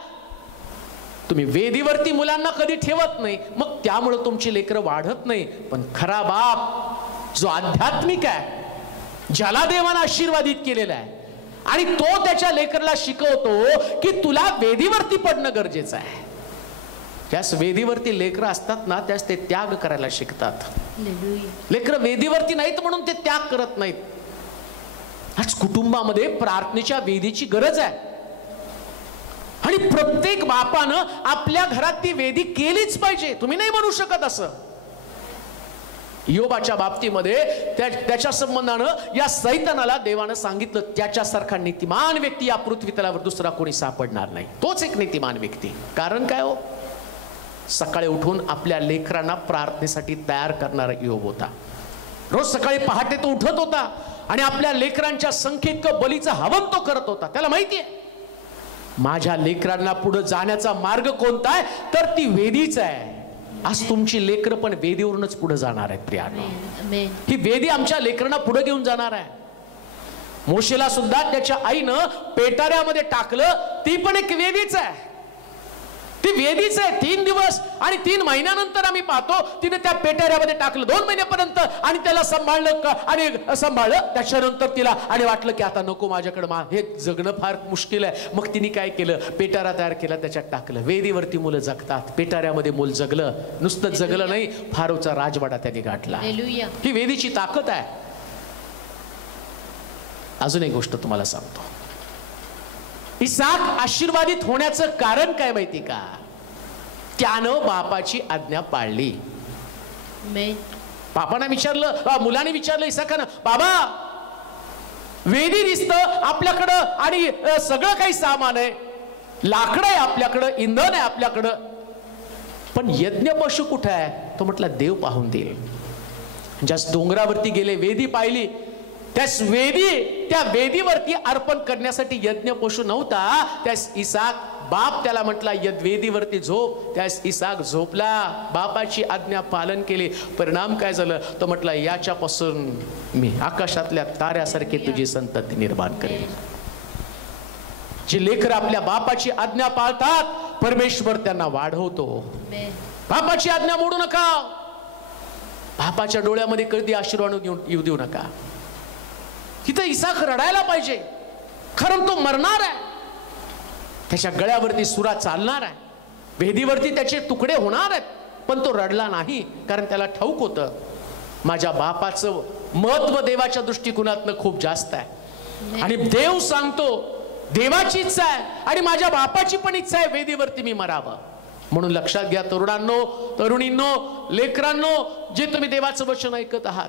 तुम्ही वेदीवरती मुलांना कधी ठेवत नाही. मग त्यामुळे तुमची लेकरं वाढत नाही. पण खरा बाप जो आध्यात्मिक आहे, ज्याला देवानं आशीर्वादित केलेला आहे, आणि तो त्याच्या लेकरला शिकवतो की तुला वेदीवरती पडणं गरजेचं आहे. त्यास वेदीवरती लेकरं असतात ना, त्यास ते त्याग करायला शिकतात. लेकरं वेदीवरती नाहीत म्हणून ते त्याग करत नाहीत. आज कुटुंबामध्ये प्रार्थनेच्या वेदीची गरज आहे, आणि प्रत्येक बापानं आपल्या घरात ती वेदी केलीच पाहिजे. तुम्ही नाही म्हणू शकत असं. योबाच्या बाबतीमध्ये त्याच्या संबंधानं या सैतानाला देवानं सांगितलं, त्याच्यासारखा नीतिमान व्यक्ती या पृथ्वी तलावर दुसरा कोणी सापडणार नाही. तोच एक नीतिमान व्यक्ती. कारण काय हो? सकाळी उठून आपल्या लेकरांना प्रार्थनेसाठी तयार करणारा योब होता. रोज सकाळी पहाटे तो उठत होता आणि आपल्या लेकरांच्या संख्येत बलीचं हवन तो करत होता. त्याला माहितीये माझ्या लेकरांना पुढे जाण्याचा मार्ग कोणता आहे? तर ती वेदीच आहे. आज तुमची लेकरं पण वेदीवरूनच पुढे जाणार आहेत प्रियानो. ही वेदी आमच्या लेकरांना पुढे घेऊन जाणार आहे. मोशेला सुद्धा त्याच्या आईनं पेटाऱ्यामध्ये टाकलं, ती पण एक वेदीच आहे. ती वेदीच आहे. 3 दिवस आणि 3 महिन्यानंतर आम्ही पाहतो तिने त्या पेटाऱ्यामध्ये टाकलं 2 महिन्यापर्यंत, आणि त्याला सांभाळलं त्याच्यानंतर तिला आणि वाटलं की आता नको माझ्याकडे, हे जगणं फार मुश्किल आहे. मग तिने काय केलं? पेटारा तयार केला, त्याच्यात टाकलं. वेदीवरती मुलं जगतात. पेटाऱ्यामध्ये मूल जगलं. नुसतं जगलं नाही, फारोचा राजवाडा त्याने गाठला. ही वेदीची ताकद आहे. अजून एक गोष्ट तुम्हाला सांगतो. इसाक आशीर्वादित होण्याचं कारण काय माहिती का? त्यानं बापाची आज्ञा पाळली. बापानं विचारलं, मुलाने विचारलं इसाकानं, बाबा वेदी दिसतं आपल्याकडं आणि सगळं काही सामान आहे, लाकडं आहे आपल्याकडं, इंधन आहे आपल्याकडं, पण यज्ञ पशु कुठे आहे? तो म्हटला देव पाहून देईल. ज्यास डोंगरावरती गेले, वेदी पाहिली, त्या वेदीवरती अर्पण करण्यासाठी यज्ञ पशु नव्हता. त्यास इसाक बाप त्याला म्हटला वेदीवरती झोप. त्यास इसाक झोपला. बापाची आज्ञा पालन केली. परिणाम काय झालं? तो म्हटला याच्यापासून मी आकाशातल्या ताऱ्यासारखी तुझी संतती निर्माण करेल. जी लेकरं आपल्या बापाची आज्ञा पाळतात, परमेश्वर त्यांना वाढवतो. बापाची आज्ञा मोडू नका. बापाच्या डोळ्यामध्ये कधी आशीर्वाद येऊ देऊ नका. तिथं इसाक रडायला पाहिजे, कारण तो मरणार आहे. त्याच्या गळ्यावरती सुरा चालणार आहे. वेदीवरती त्याचे तुकडे होणार आहेत. पण तो रडला नाही, कारण त्याला ठाऊक होतं माझ्या बापाचं महत्व देवाच्या दृष्टिकोनातनं खूप जास्त आहे. आणि देव सांगतो, देवाची इच्छा आहे आणि माझ्या बापाची पण इच्छा आहे वेदीवरती मी मरावं. म्हणून लक्षात घ्या तरुणांनो, तरुणींनो, लेकरांनो, जे तुम्ही देवाचं वचन ऐकत आहात,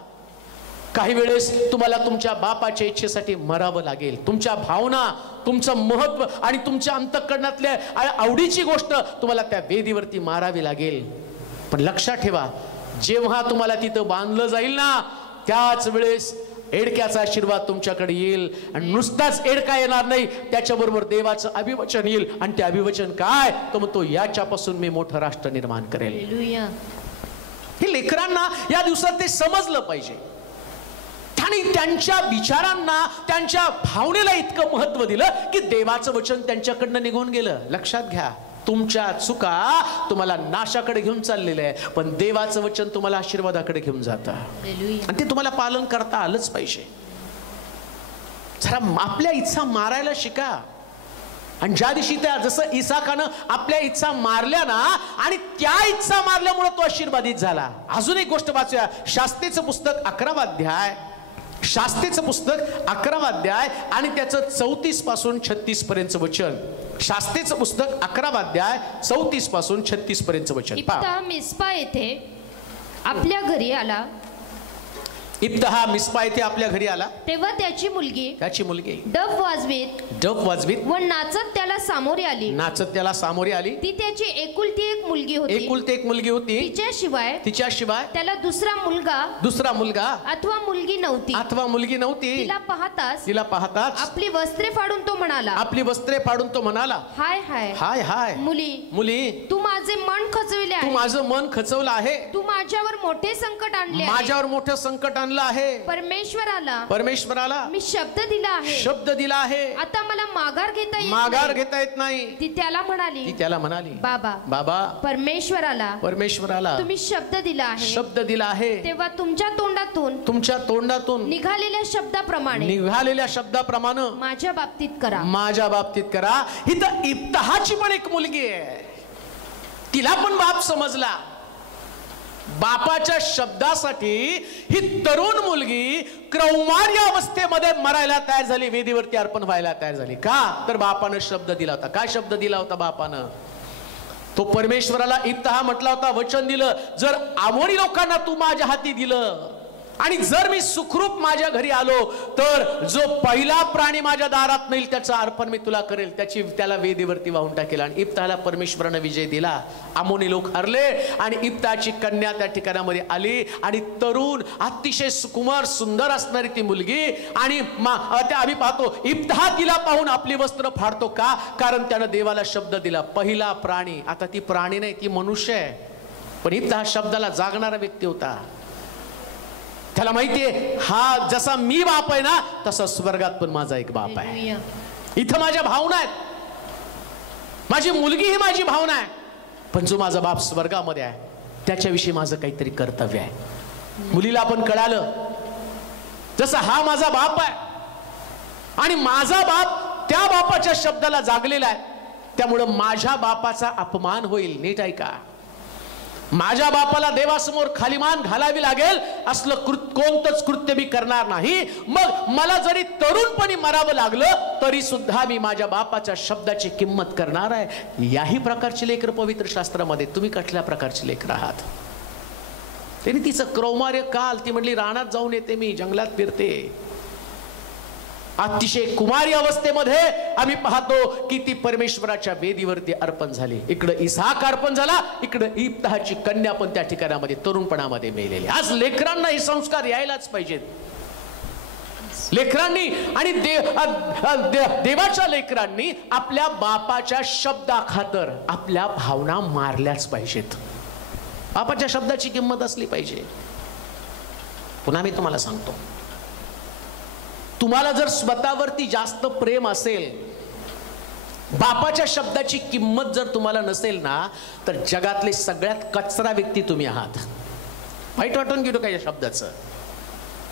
काही वेळेस तुम्हाला तुमच्या बापाच्या इच्छेसाठी मरावं लागेल. तुमच्या भावना, तुमचं महत्व आणि तुमच्या अंतःकरणातल्या आवडीची गोष्ट तुम्हाला त्या वेदीवरती मारावी लागेल. पण लक्षात ठेवा, जेव्हा तुम्हाला तिथं बांधलं जाईल ना, त्याच वेळेस एडक्याचा आशीर्वाद तुमच्याकडे येईल. आणि नुसताच एडका येणार नाही, त्याच्याबरोबर देवाचं अभिवचन येईल. आणि ते अभिवचन काय? तो म्हणतो, याच्यापासून मी मोठं राष्ट्र निर्माण करेल. हे लेकरांना या दिवसात ते समजलं पाहिजे. आणि त्यांच्या विचारांना, त्यांच्या भावनेला इतकं महत्व दिलं की देवाचं वचन त्यांच्याकडनं निघून गेलं. लक्षात घ्या, तुमच्या चुका तुम्हाला नाशाकडे घेऊन चाललेले आहे, पण देवाचं वचन तुम्हाला आशीर्वादाकडे घेऊन जातं. आणि ते तुम्हाला पालन करता आलंच पाहिजे. जरा आपल्या इच्छा मारायला शिका. आणि ज्या दिवशी त्या, जसं इसाकानं आपल्या इच्छा मारल्या ना, आणि त्या इच्छा मारल्यामुळे तो आशीर्वादित झाला. अजून एक गोष्ट वाचूया, शास्त्रेचं पुस्तक 11वा अध्याय, शास्त्रेचं पुस्तक 11वा अध्याय आणि त्याचं 34 पासून 36 पर्यंतचं वचन. शास्त्रेचं पुस्तक 11वा अध्याय 34 पासून 36 पर्यंतचं वचन. इप्ताह मिस्पा येथे आपल्या घरी आला. इप्ताह मिस्पा येथे आपल्या घरी आला. तेव्हा त्याची मुलगी डफ वाजवीत व नाचत त्याला सामोरी आली. ती त्याची एकुलती एक मुलगी होती. तिच्याशिवाय त्याला दुसरा मुलगा अथवा मुलगी नव्हती. तिला पाहताच आपली वस्त्रे फाडून तो म्हणाला, हाय हाय मुली, तू माझे मन खचविले आहे. तू माझं मन खचवलं आहे. तू माझ्यावर मोठे संकट आणले आहे. परमेश्वराला मी शब्द दिला आहे. आता मला माघार घेता येत नाही. ती त्याला म्हणाली, बाबा परमेश्वराला तुम्ही शब्द दिला आहे. तेव्हा तुमच्या तोंडातून निघालेल्या शब्दाप्रमाणे माझ्या बाबतीत करा. ही तर इप्ताहाची पण एक मुलगी आहे. तिला पण बाप समजला. बापाच्या शब्दासाठी ही तरुण मुलगी क्रौमार्य अवस्थेमध्ये मरायला तयार झाली, वेदीवरती अर्पण व्हायला तयार झाली. का? तर बापानं शब्द दिला होता. काय शब्द दिला होता बापानं? तो परमेश्वराला इप्ताह म्हटला होता, वचन दिलं, जर अमोरी लोकांना तू माझ्या हाती दिलं आणि जर मी सुखरूप माझ्या घरी आलो, तर जो पहिला प्राणी माझ्या दारात नेईल त्याचं अर्पण मी तुला करेल. त्याला वेदीवरती वाहून टाकेल. आणि इप्ताहला परमेश्वरानं विजय दिला. अमोनी लोक हरले आणि इप्ताहची कन्या त्या ठिकाणामध्ये आली. आणि तरुण, अतिशय सुकुमार, सुंदर असणारी ती मुलगी. आणि त्या आम्ही पाहतो, इप्ताह तिला पाहून आपली वस्त्र फाडतो. का? कारण त्यानं देवाला शब्द दिला, पहिला प्राणी. आता ती प्राणी नाही, ती मनुष्य आहे. पण इप्ताह शब्दाला जागणारा व्यक्ती होता. त्याला माहितीये, हा जसा मी बाप आहे ना, तसा स्वर्गात पण माझा एक बाप आहे. इथं माझ्या भावना आहेत. माझी मुलगी ही माझी भावना आहे, पण जो माझा बाप स्वर्गामध्ये आहे त्याच्याविषयी माझं काहीतरी कर्तव्य आहे. मुलीला पण कळालं, जसा हा माझा बाप आहे आणि माझा बाप त्या बापाच्या शब्दाला जागलेला आहे, त्यामुळं माझ्या बापाचा अपमान होईल. नीट ऐका, माझ्या बापाला देवासमोर खालीमान घालावी लागेल असलं कोणतंच कृत्य मी करणार नाही. मग मला जरी तरुणपणी मरावं लागलं तरी सुद्धा मी माझ्या बापाच्या शब्दाची किंमत करणार आहे. याही प्रकारची लेकर पवित्र शास्त्रामध्ये. तुम्ही कुठल्या प्रकारची लेकर आहात? त्यांनी तिचं क्रौमार्य काल, ती म्हटली रानात जाऊन येते, मी जंगलात फिरते. अतिशय कुमारी अवस्थेमध्ये आम्ही पाहतो की ती परमेश्वराच्या वेदीवरती अर्पण झाली. इकडं इसाक अर्पण झाला, इकडं इप्ताहची कन्या पण त्या ठिकाणामध्ये तरुणपणामध्ये मेलेली. आज लेकरांना हे संस्कार यायलाच पाहिजेत. लेकरांनी आणि देवाच्या लेकरांनी आपल्या बापाच्या शब्दाखातर आपल्या भावना मारल्याच पाहिजेत. बापाच्या शब्दाची किंमत असली पाहिजे. पुन्हा मी तुम्हाला सांगतो, तुम्हाला जर स्वतःवरती जास्त प्रेम असेल, बापाच्या शब्दाची किंमत जर तुम्हाला नसेल ना, तर जगातले सगळ्यात कचरा व्यक्ती तुम्ही आहात. वाईट वाटून घेतो का या शब्दाचं?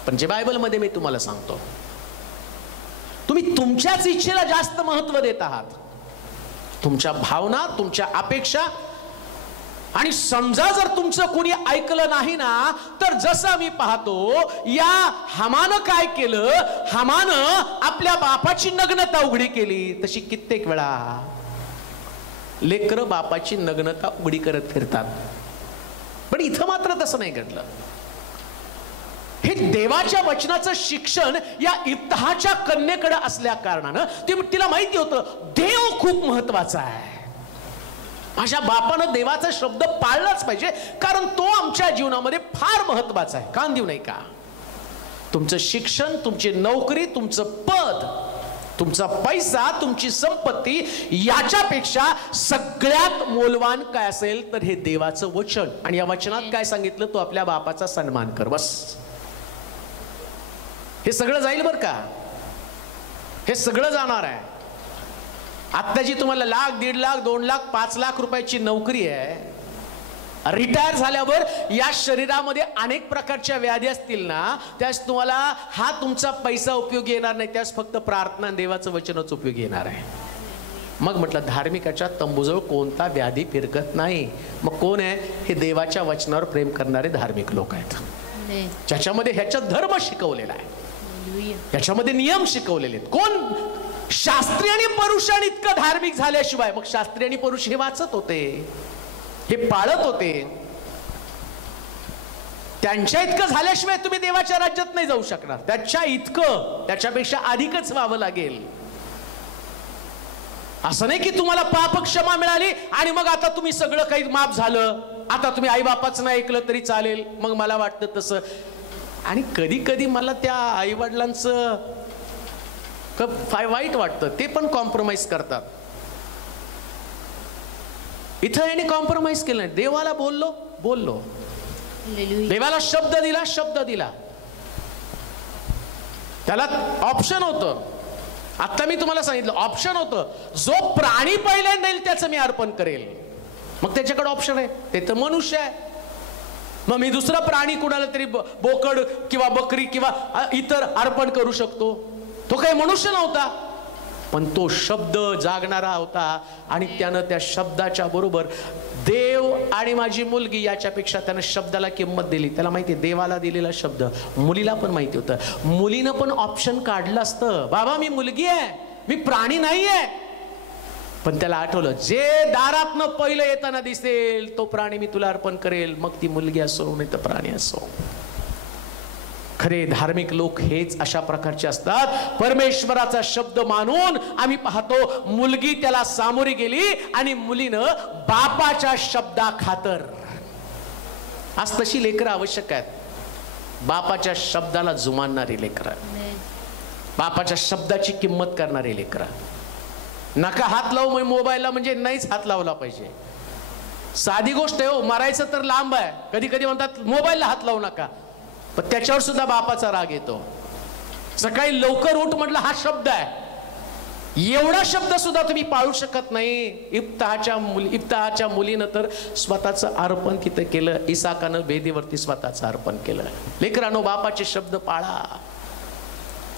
पण जे बायबलमध्ये मी तुम्हाला सांगतो, तुम्ही तुमच्याच इच्छेला जास्त महत्व देत आहात. तुमच्या भावना, तुमच्या अपेक्षा आणि समजा जर तुमचं कोणी ऐकलं नाही ना, तर जसं मी पाहतो या हामानं काय केलं, हामानं आपल्या बापाची नग्नता उघडी केली, तशी कित्येक वेळा लेकरं बापाची नग्नता उघडी करत फिरतात. पण इथं मात्र तसं नाही घडलं. हे देवाच्या वचनाचं शिक्षण या इब्ताहाच्या कन्येकडे असल्या कारणानं तिला माहिती होतं देव खूप महत्वाचा आहे. माझ्या बापानं देवाचा शब्द पाळलाच पाहिजे, कारण तो आमच्या जीवनामध्ये फार महत्वाचा आहे. कान देऊ नाही का? तुमचं शिक्षण, तुमची नोकरी, तुमचं पद, तुमचा पैसा, तुमची संपत्ती याच्यापेक्षा सगळ्यात मौल्यवान काय असेल तर हे देवाचं वचन. आणि या वचनात काय सांगितलं? तू आपल्या बापाचा सन्मान कर. बस हे सगळं जाईल बर का, हे सगळं जाणार आहे. आत्ताची तुम्हाला लाख, 1.5 लाख, 2 लाख, 5 लाख रुपयाची नोकरी आहे, रिटायर झाल्यावर या शरीरामध्ये अनेक प्रकारच्या व्याधी असतील ना, त्यास तुम्हाला हा तुमचा पैसा उपयोगी येणार नाही, त्यास फक्त प्रार्थना देवाचं वचनच उपयोगी येणार आहे. मग म्हटलं धार्मिकाच्या तंबूजवळ कोणता व्याधी फिरकत नाही. मग कोण आहे? हे देवाच्या वचनावर प्रेम करणारे धार्मिक लोक आहेत, ज्याच्यामध्ये ह्याच्यात धर्म शिकवलेला आहे, याच्यामध्ये नियम शिकवलेले आहेत. कोण? शास्त्री आणि परुषांनी इतकं धार्मिक झाल्याशिवाय, मग शास्त्री आणि परुष हे वाचत होते, हे पाळत होते, त्यांच्या इतकं झाल्याशिवाय तुम्ही देवाच्या राज्यात नाही जाऊ शकणार. त्याच्या इतकं, त्याच्यापेक्षा अधिकच व्हावं लागेल. असं नाही की तुम्हाला पाप क्षमा मिळाली आणि मग आता तुम्ही सगळं काही माफ झालं, आता तुम्ही आई बापाचं नाही ऐकलं तरी चालेल. मग मला वाटतं तसं. आणि कधी कधी मला त्या आई वडिलांचं वाईट वाटतं, ते पण कॉम्प्रोमाइज करतात. इथं याने कॉम्प्रोमाइज केलं नाही. देवाला बोललो, देवाला शब्द दिला, त्याला ऑप्शन होतं. आता मी तुम्हाला सांगितलं ऑप्शन होतं, जो प्राणी पहिल्यांदा येईल त्याचं मी अर्पण करेल. मग त्याच्याकडे ऑप्शन आहे, ते तर मनुष्य आहे. मग मी दुसरा प्राणी कुणाला तरी बोकड किंवा बकरी किंवा इतर अर्पण करू शकतो. तो काही मनुष्य नव्हता, पण तो शब्द जागणारा होता आणि त्यानं त्या शब्दाच्या बरोबर देव आणि माझी मुलगी याच्यापेक्षा त्यानं शब्दाला किंमत दिली. त्याला माहिती देवाला दिलेला शब्द मुलीला पण माहिती होतं. मुलीनं पण ऑप्शन काढलं असतं, बाबा मी मुलगी आहे, मी प्राणी नाही आहे. पण त्याला आठवलं, जे दारातनं पहिलं येताना दिसेल तो प्राणी मी तुला अर्पण करेल, मग ती मुलगी असो नाही तर प्राणी असो. खरे धार्मिक लोक हेच अशा प्रकारचे असतात. परमेश्वराचा शब्द मानून आम्ही पाहतो मुलगी त्याला सामोरी गेली आणि मुलीनं बापाच्या शब्दा खातर. आज तशी लेकरं आवश्यक आहेत, बापाच्या शब्दाला जुमानणारी लेकरं, बापाच्या शब्दाची किंमत करणारी लेकरं. नका हात लावू मोबाईलला म्हणजे नाहीच हात लावला पाहिजे. साधी गोष्ट आहे हो, मारायचं तर लांब आहे. कधी कधी म्हणतात मोबाईलला हात लावू नका, पण त्याच्यावर सुद्धा बापाचा राग येतो. सकाळी लवकर उठ म्हटलं हा शब्द आहे, एवढा शब्द सुद्धा तुम्ही पाळू शकत नाही. इब्ताहाच्या मुलीनं तर स्वतःचं अर्पण तिथं केलं. इसाकानं वेदीवरती स्वतःचं अर्पण केलं. लेकरांनो, बापाचे शब्द पाळा.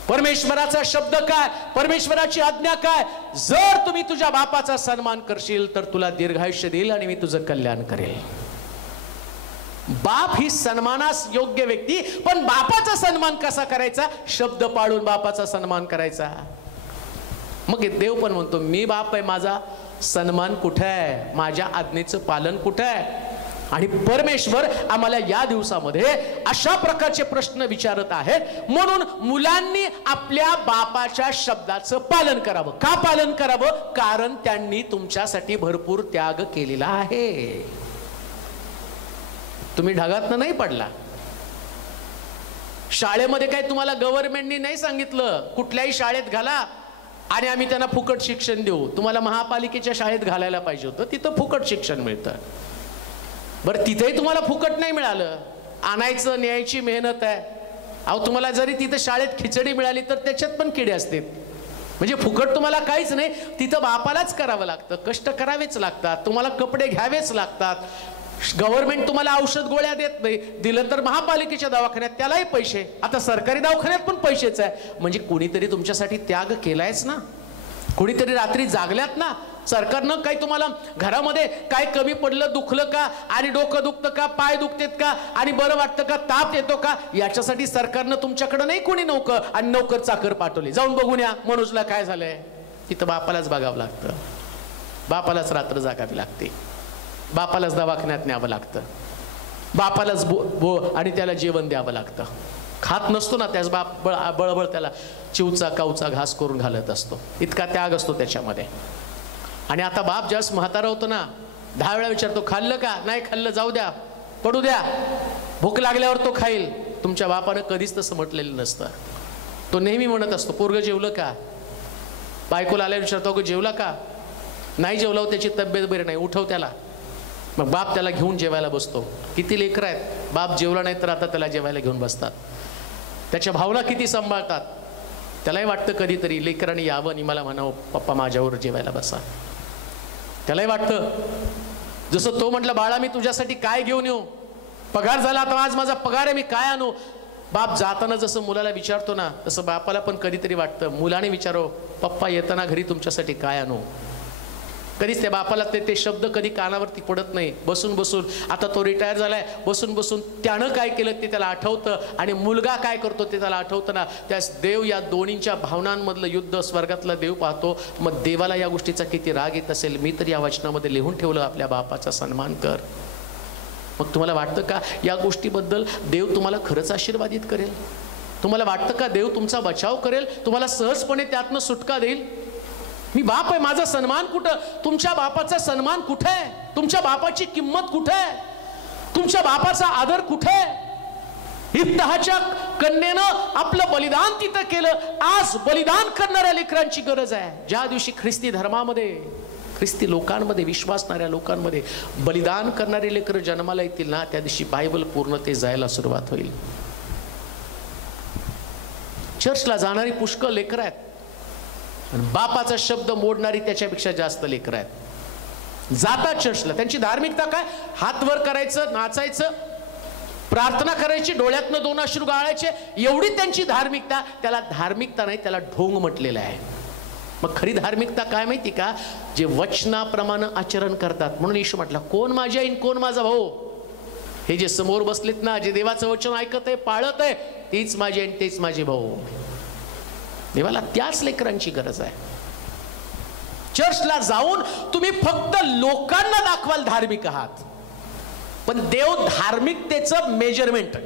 परमेश्वराचा शब्द काय, परमेश्वराची आज्ञा काय? जर तुम्ही तुझ्या बापाचा सन्मान करशील तर तुला दीर्घायुष्य देईल आणि मी तुझं कल्याण करेल. बाप ही सन्मानास योग्य व्यक्ती, पण बापाचा सन्मान कसा करायचा? शब्द पाळून बापाचा सन्मान करायचा. मग देव पण म्हणतो मी बाप आहे, माझा सन्मान कुठे आहे, माझ्या आज्ञेचं पालन कुठे आहे? आणि परमेश्वर आम्हाला या दिवसामध्ये अशा प्रकारचे प्रश्न विचारत आहेत. म्हणून मुलांनी आपल्या बापाच्या शब्दाचं पालन करावं. का पालन करावं? कारण त्यांनी तुमच्यासाठी भरपूर त्याग केलेला आहे. तुम्ही ढगातनं नाही पडला. शाळेमध्ये काय तुम्हाला गव्हर्नमेंटनी नाही सांगितलं कुठल्याही शाळेत घाला आणि आम्ही त्यांना फुकट शिक्षण देऊ. तुम्हाला महापालिकेच्या शाळेत घालायला पाहिजे होतं, तिथं फुकट शिक्षण मिळतं. बरं, तिथेही तुम्हाला फुकट नाही मिळालं, आणायचं न्यायची मेहनत आहे. अहो, तुम्हाला जरी तिथं शाळेत खिचडी मिळाली तर त्याच्यात पण किडे असतात. म्हणजे फुकट तुम्हाला काहीच नाही, तिथं बापालाच करावं लागतं, कष्ट करावेच लागतात, तुम्हाला कपडे घ्यावेच लागतात. गव्हर्नमेंट तुम्हाला औषध गोळ्या देत नाही, दिलं तर महापालिकेच्या दवाखान्यात त्यालाही पैसे, आता सरकारी दवाखान्यात पण पैसेच आहे. म्हणजे कोणीतरी तुमच्यासाठी त्याग केलायच ना, कोणीतरी रात्री जागल्यात ना. सरकारनं काही तुम्हाला घरामध्ये काय कमी पडलं, दुखलं का, आणि डोकं दुखतं का, पाय दुखतेत का, आणि बरं वाटतं का, ताप येतो का, याच्यासाठी सरकारनं तुमच्याकडे नाही कोणी नोकर आणि नोकर चाकर पाठवले. जाऊन बघून या मनोजला काय झालंय. तिथं बापालाच बघावं लागतं, बापालाच रात्र जागावी लागते, बापालाच दवाखान्यात न्यावं लागतं, बापालाच आणि त्याला जेवण द्यावं लागतं. खात नसतो ना त्याच बाप बळबळ त्याला चिवचा कावचा घास करून घालत असतो. इतका त्याग असतो त्याच्यामध्ये. आणि आता बाप जास्त म्हातारा होतो ना, 10 वेळा विचारतो खाल्लं का, नाही खाल्लं जाऊ द्या, पडू द्या, भूक लागल्यावर तो खाईल. तुमच्या बापानं कधीच तसं म्हटलेलं नसतं. तो नेहमी म्हणत असतो पोरगं जेवलं का. बायकोला आल्यावर विचारतो जेवला का, नाही जेवला त्याची तब्येत बरी नाही, उठव त्याला. मग बाप त्याला घेऊन जेवायला बसतो. किती लेकरं आहेत, बाप जेवला नाही तर आता त्याला जेवायला घेऊन बसतात. त्याच्या भावना किती सांभाळतात. त्यालाही वाटतं कधीतरी लेकरांनी यावं आणि मला म्हणावं पप्पा माझ्यावर जेवायला बसा. त्यालाही वाटतं, जसं तो म्हटलं बाळा मी तुझ्यासाठी काय घेऊन येऊ, पगार झाला तर आज माझा पगार आहे, मी काय आणू. बाप जाताना जसं मुलाला विचारतो ना, तसं बापाला पण कधीतरी वाटतं मुलाने विचारो पप्पा येताना घरी तुमच्यासाठी काय आणू. कधीच त्या बापाला ते शब्द कधी कानावरती पडत नाही. बसून बसून, आता तो रिटायर झालाय, बसून बसून त्यानं काय केलं ते त्याला आठवतं, आणि मुलगा काय करतो ते त्याला आठवतं ना. त्यास देव या दोन्हींच्या भावनांमधलं युद्ध स्वर्गातला देव पाहतो. मग देवाला या गोष्टीचा किती राग येत असेल. मी तर या वचनामध्ये लिहून ठेवलं, आपल्या बापाचा सन्मान कर. मग तुम्हाला वाटतं का या गोष्टीबद्दल देव तुम्हाला खरंच आशीर्वादित करेल. तुम्हाला वाटतं का देव तुमचा बचाव करेल, तुम्हाला सहजपणे त्यातनं सुटका देईल. मी बाप आहे, माझा सन्मान कुठं. तुमच्या बापाचा सन्मान कुठे आहे, तुमच्या बापाची किंमत कुठे आहे, तुमच्या बापाचा आदर कुठे आहे. इब्ताहाच्या कन्येनं आपलं बलिदान तिथं केलं. आज बलिदान करणाऱ्या लेकरांची गरज आहे. ज्या दिवशी ख्रिस्ती धर्मामध्ये, ख्रिस्ती लोकांमध्ये, विश्वासणाऱ्या लोकांमध्ये बलिदान करणारे लेकर जन्माला येतील ना, त्या दिवशी बायबल पूर्णते जायला सुरुवात होईल. चर्चला जाणारी पुष्कळ लेकर आहेत, बापाचा शब्द मोडणारी त्याच्यापेक्षा जास्त लेकर आहेत. जातात चर्चला, त्यांची धार्मिकता काय, हात वर करायचं, नाचायचं, प्रार्थना करायची, डोळ्यातनं 2 अश्रू गाळायचे, एवढी त्यांची धार्मिकता. त्याला धार्मिकता नाही, त्याला ढोंग म्हटलेलं आहे. मग खरी धार्मिकता काय माहिती का, जे वचनाप्रमाणे आचरण करतात. म्हणून येशू म्हटला कोण माझी आईन कोण माझा भाऊ. हे जे समोर बसलेत ना, जे देवाचं वचन ऐकत आहे, पाळत आहे, तीच माझी आईन तेच माझे भाऊ. देवाला त्याच लेकरांची गरज आहे. चर्चला जाऊन तुम्ही फक्त लोकांना दाखवाल धार्मिक आहात, पण देव धार्मिकतेचं मेजरमेंट.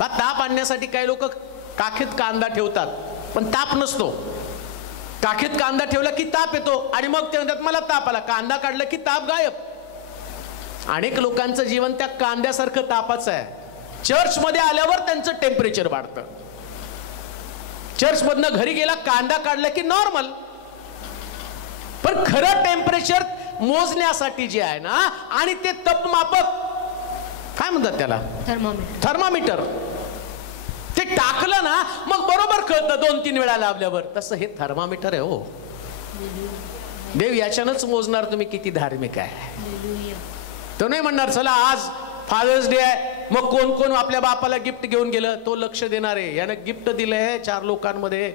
ताप आणण्यासाठी काही लोक काखेत कांदा ठेवतात, पण ताप नसतो. काखेत कांदा ठेवला की ताप येतो, आणि मग ते म्हणतात मला ताप आला. कांदा काढला की ताप गायब. अनेक लोकांचं जीवन त्या कांद्यासारखं तापाचं आहे. चर्चमध्ये आल्यावर त्यांचं टेम्परेचर वाढतं. चर्चमधनं घरी गेला, कांदा काढला की नॉर्मल. पण खरं टेम्परेचर मोजण्यासाठी जे आहे ना, आणि ते तापमापक काय म्हणतात त्याला, थर्मामीटर, ते टाकलं ना मग बरोबर कळतं 2-3 वेळा लावल्यावर. तसं हे थर्मामीटर आहे हो. देव याच्यानंच मोजणार तुम्ही किती धार्मिक आहे. तो नाही म्हणणार चला आज फादर्स डे आहे, मग कोण कोण आपल्या बापाला गिफ्ट घेऊन गेलं, तो लक्ष देणार आहे. यानं गिफ्ट दिलंय 4 लोकांमध्ये,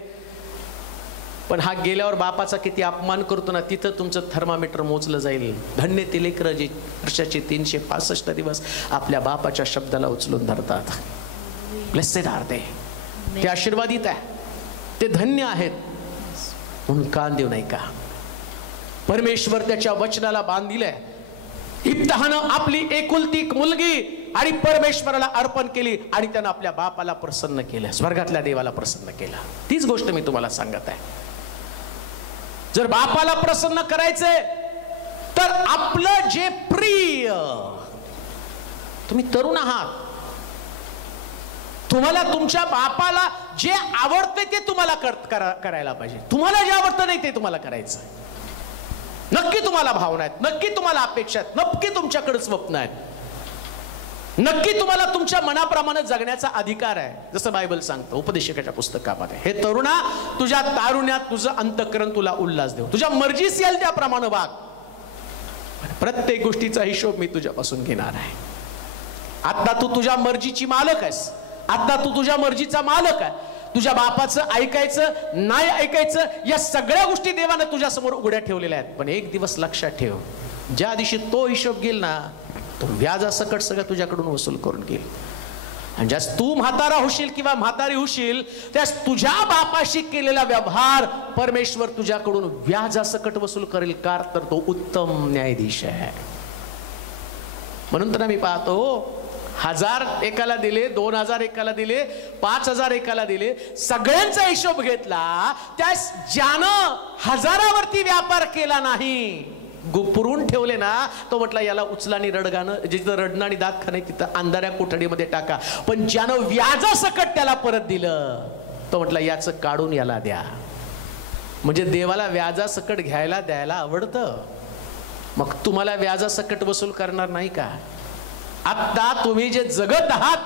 पण हा गेल्यावर बापाचा किती अपमान करतो ना, तिथं तुमचं थर्मामीटर मोजलं जाईल. धन्य ते लेकरं जे वर्षाचे 365 दिवस आपल्या बापाच्या शब्दाला उचलून धरतात. ब्लेसेड आर दे, ते आशीर्वादित आहे, ते धन्य आहेत. म्हणून कान देऊ नाही का, परमेश्वर त्याच्या वचनाला बांधिलंय. इब्ताहानं आपली एकुलती मुलगी आणि परमेश्वराला अर्पण केली, आणि त्यानं आपल्या बापाला प्रसन्न केलं, स्वर्गातल्या देवाला प्रसन्न केलं. तीच गोष्ट मी तुम्हाला सांगत आहे. जर बापाला प्रसन्न करायचंय तर आपलं जे प्रिय, तुम्ही तरुण आहात, तुम्हाला तुमच्या बापाला जे आवडते ते तुम्हाला करायला पाहिजे. तुम्हाला जे आवडतं नाही ते तुम्हाला करायचं. नक्की तुम्हाला भावना आहेत, नक्की तुम्हाला अपेक्षा आहेत, नक्की तुमच्याकडे स्वप्न आहेत, नक्की तुम्हाला तुमच्या मनाप्रमाणे जगण्याचा अधिकार आहे. जसं बायबल सांगतं उपदेशकाच्या पुस्तकामध्ये, हे तरुणा तुझ्या तारुण्यात तुझं अंतःकरण तुला उल्हास देऊ, तुझ्या मर्जीस येईल त्याप्रमाणे वाग, प्रत्येक गोष्टीचा हिशोब मी तुझ्यापासून घेणार आहे. आता तू तुझ्या मर्जीची मालक आहेस, आता तू तुझ्या मर्जीचा मालक आहे. तुझ्या बापाचं ऐकायचं नाही ऐकायचं, या सगळ्या गोष्टी देवानं तुझ्या समोर उघड्या ठेवलेल्या आहेत. पण एक दिवस लक्षात ठेव, ज्या दिवशी तो हिशोब घेईल ना, तो व्याजासकट सगळं तुझ्याकडून वसूल करून घेईल. आणि ज्यास तू म्हातारा होशील किंवा म्हातारी होशील, त्यास तुझ्या बापाशी केलेला व्यवहार परमेश्वर तुझ्याकडून व्याजासकट वसूल करेल, कार तर तो उत्तम न्यायाधीश आहे. म्हणून तर मी पाहतो 1000 एकाला दिले, 2000 एकाला दिले, 5000 एकाला दिले, सगळ्यांचा हिशोब घेतला. त्यास ज्यानं 1000वरती व्यापार केला नाही, पुरून ठेवले ना, तो म्हटला याला उचला आणि रडगाणं, जिथं रडणं आणि दात खाणे तिथं अंधाऱ्या कोठडीमध्ये टाका. पण ज्यानं व्याजासकट त्याला परत दिलं, तो म्हटला याचं काढून याला द्या. म्हणजे देवाला व्याजासकट घ्यायला द्यायला आवडतं. मग तुम्हाला व्याजासकट वसूल करणार नाही का? आता तुम्ही जे जगत आहात,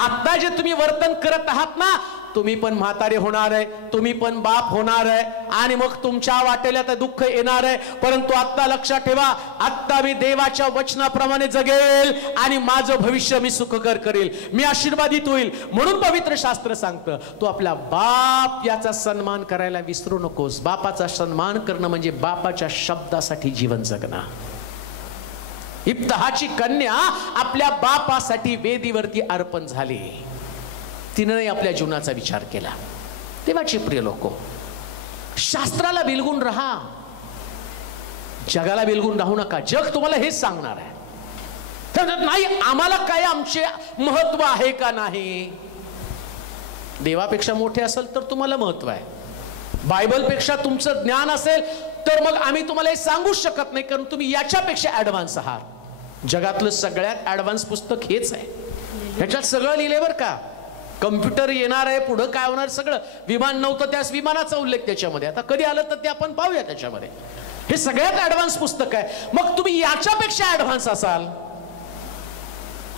आता जे तुम्ही वर्तन करत आहात ना, तुम्ही पण म्हातारे होणार आहे, तुम्ही पण बाप होणार आहे, आणि मग तुमच्या वाटेला तर दुःख येणार आहे. परंतु आता लक्षात ठेवा, आता मी देवाच्या वचनाप्रमाणे जगेल आणि माझं भविष्य मी सुखकर करेल, मी आशीर्वादित होईल. म्हणून पवित्र शास्त्र सांगतं, तू आपला बाप याचा सन्मान करायला विसरू नकोस. बापाचा सन्मान करणं म्हणजे बापाच्या शब्दासाठी जीवन जगणं. इब्तहाची कन्या आपल्या बापासाठी वेदीवरती अर्पण झाली. तिने आपल्या जीवनाचा विचार केला. देवाचे प्रिय लोक, शास्त्राला बिलगून राहा, जगाला बिलगून राहू नका. जग तुम्हाला हेच सांगणार आहे. तर नाही आम्हाला काय आमचे महत्व आहे का नाही? देवापेक्षा मोठे असेल तर तुम्हाला महत्व आहे. बायबलपेक्षा तुमचं ज्ञान असेल तर मग आम्ही तुम्हाला हे सांगू शकत नाही, कारण तुम्ही याच्यापेक्षा ऍडव्हान्स आहात. जगातलं सगळ्यात ऍडव्हान्स पुस्तक हेच आहे. ह्याच्यात सगळं लिहिलंय बरं का. कम्प्युटर येणार आहे, पुढं काय होणार सगळं. विमान नव्हतं त्यास विमानाचा उल्लेख त्याच्यामध्ये, आता कधी आलं तर ते आपण पाहूया त्याच्यामध्ये. हे सगळ्यात ऍडव्हान्स पुस्तक आहे. मग तुम्ही याच्यापेक्षा ऍडव्हान्स असाल.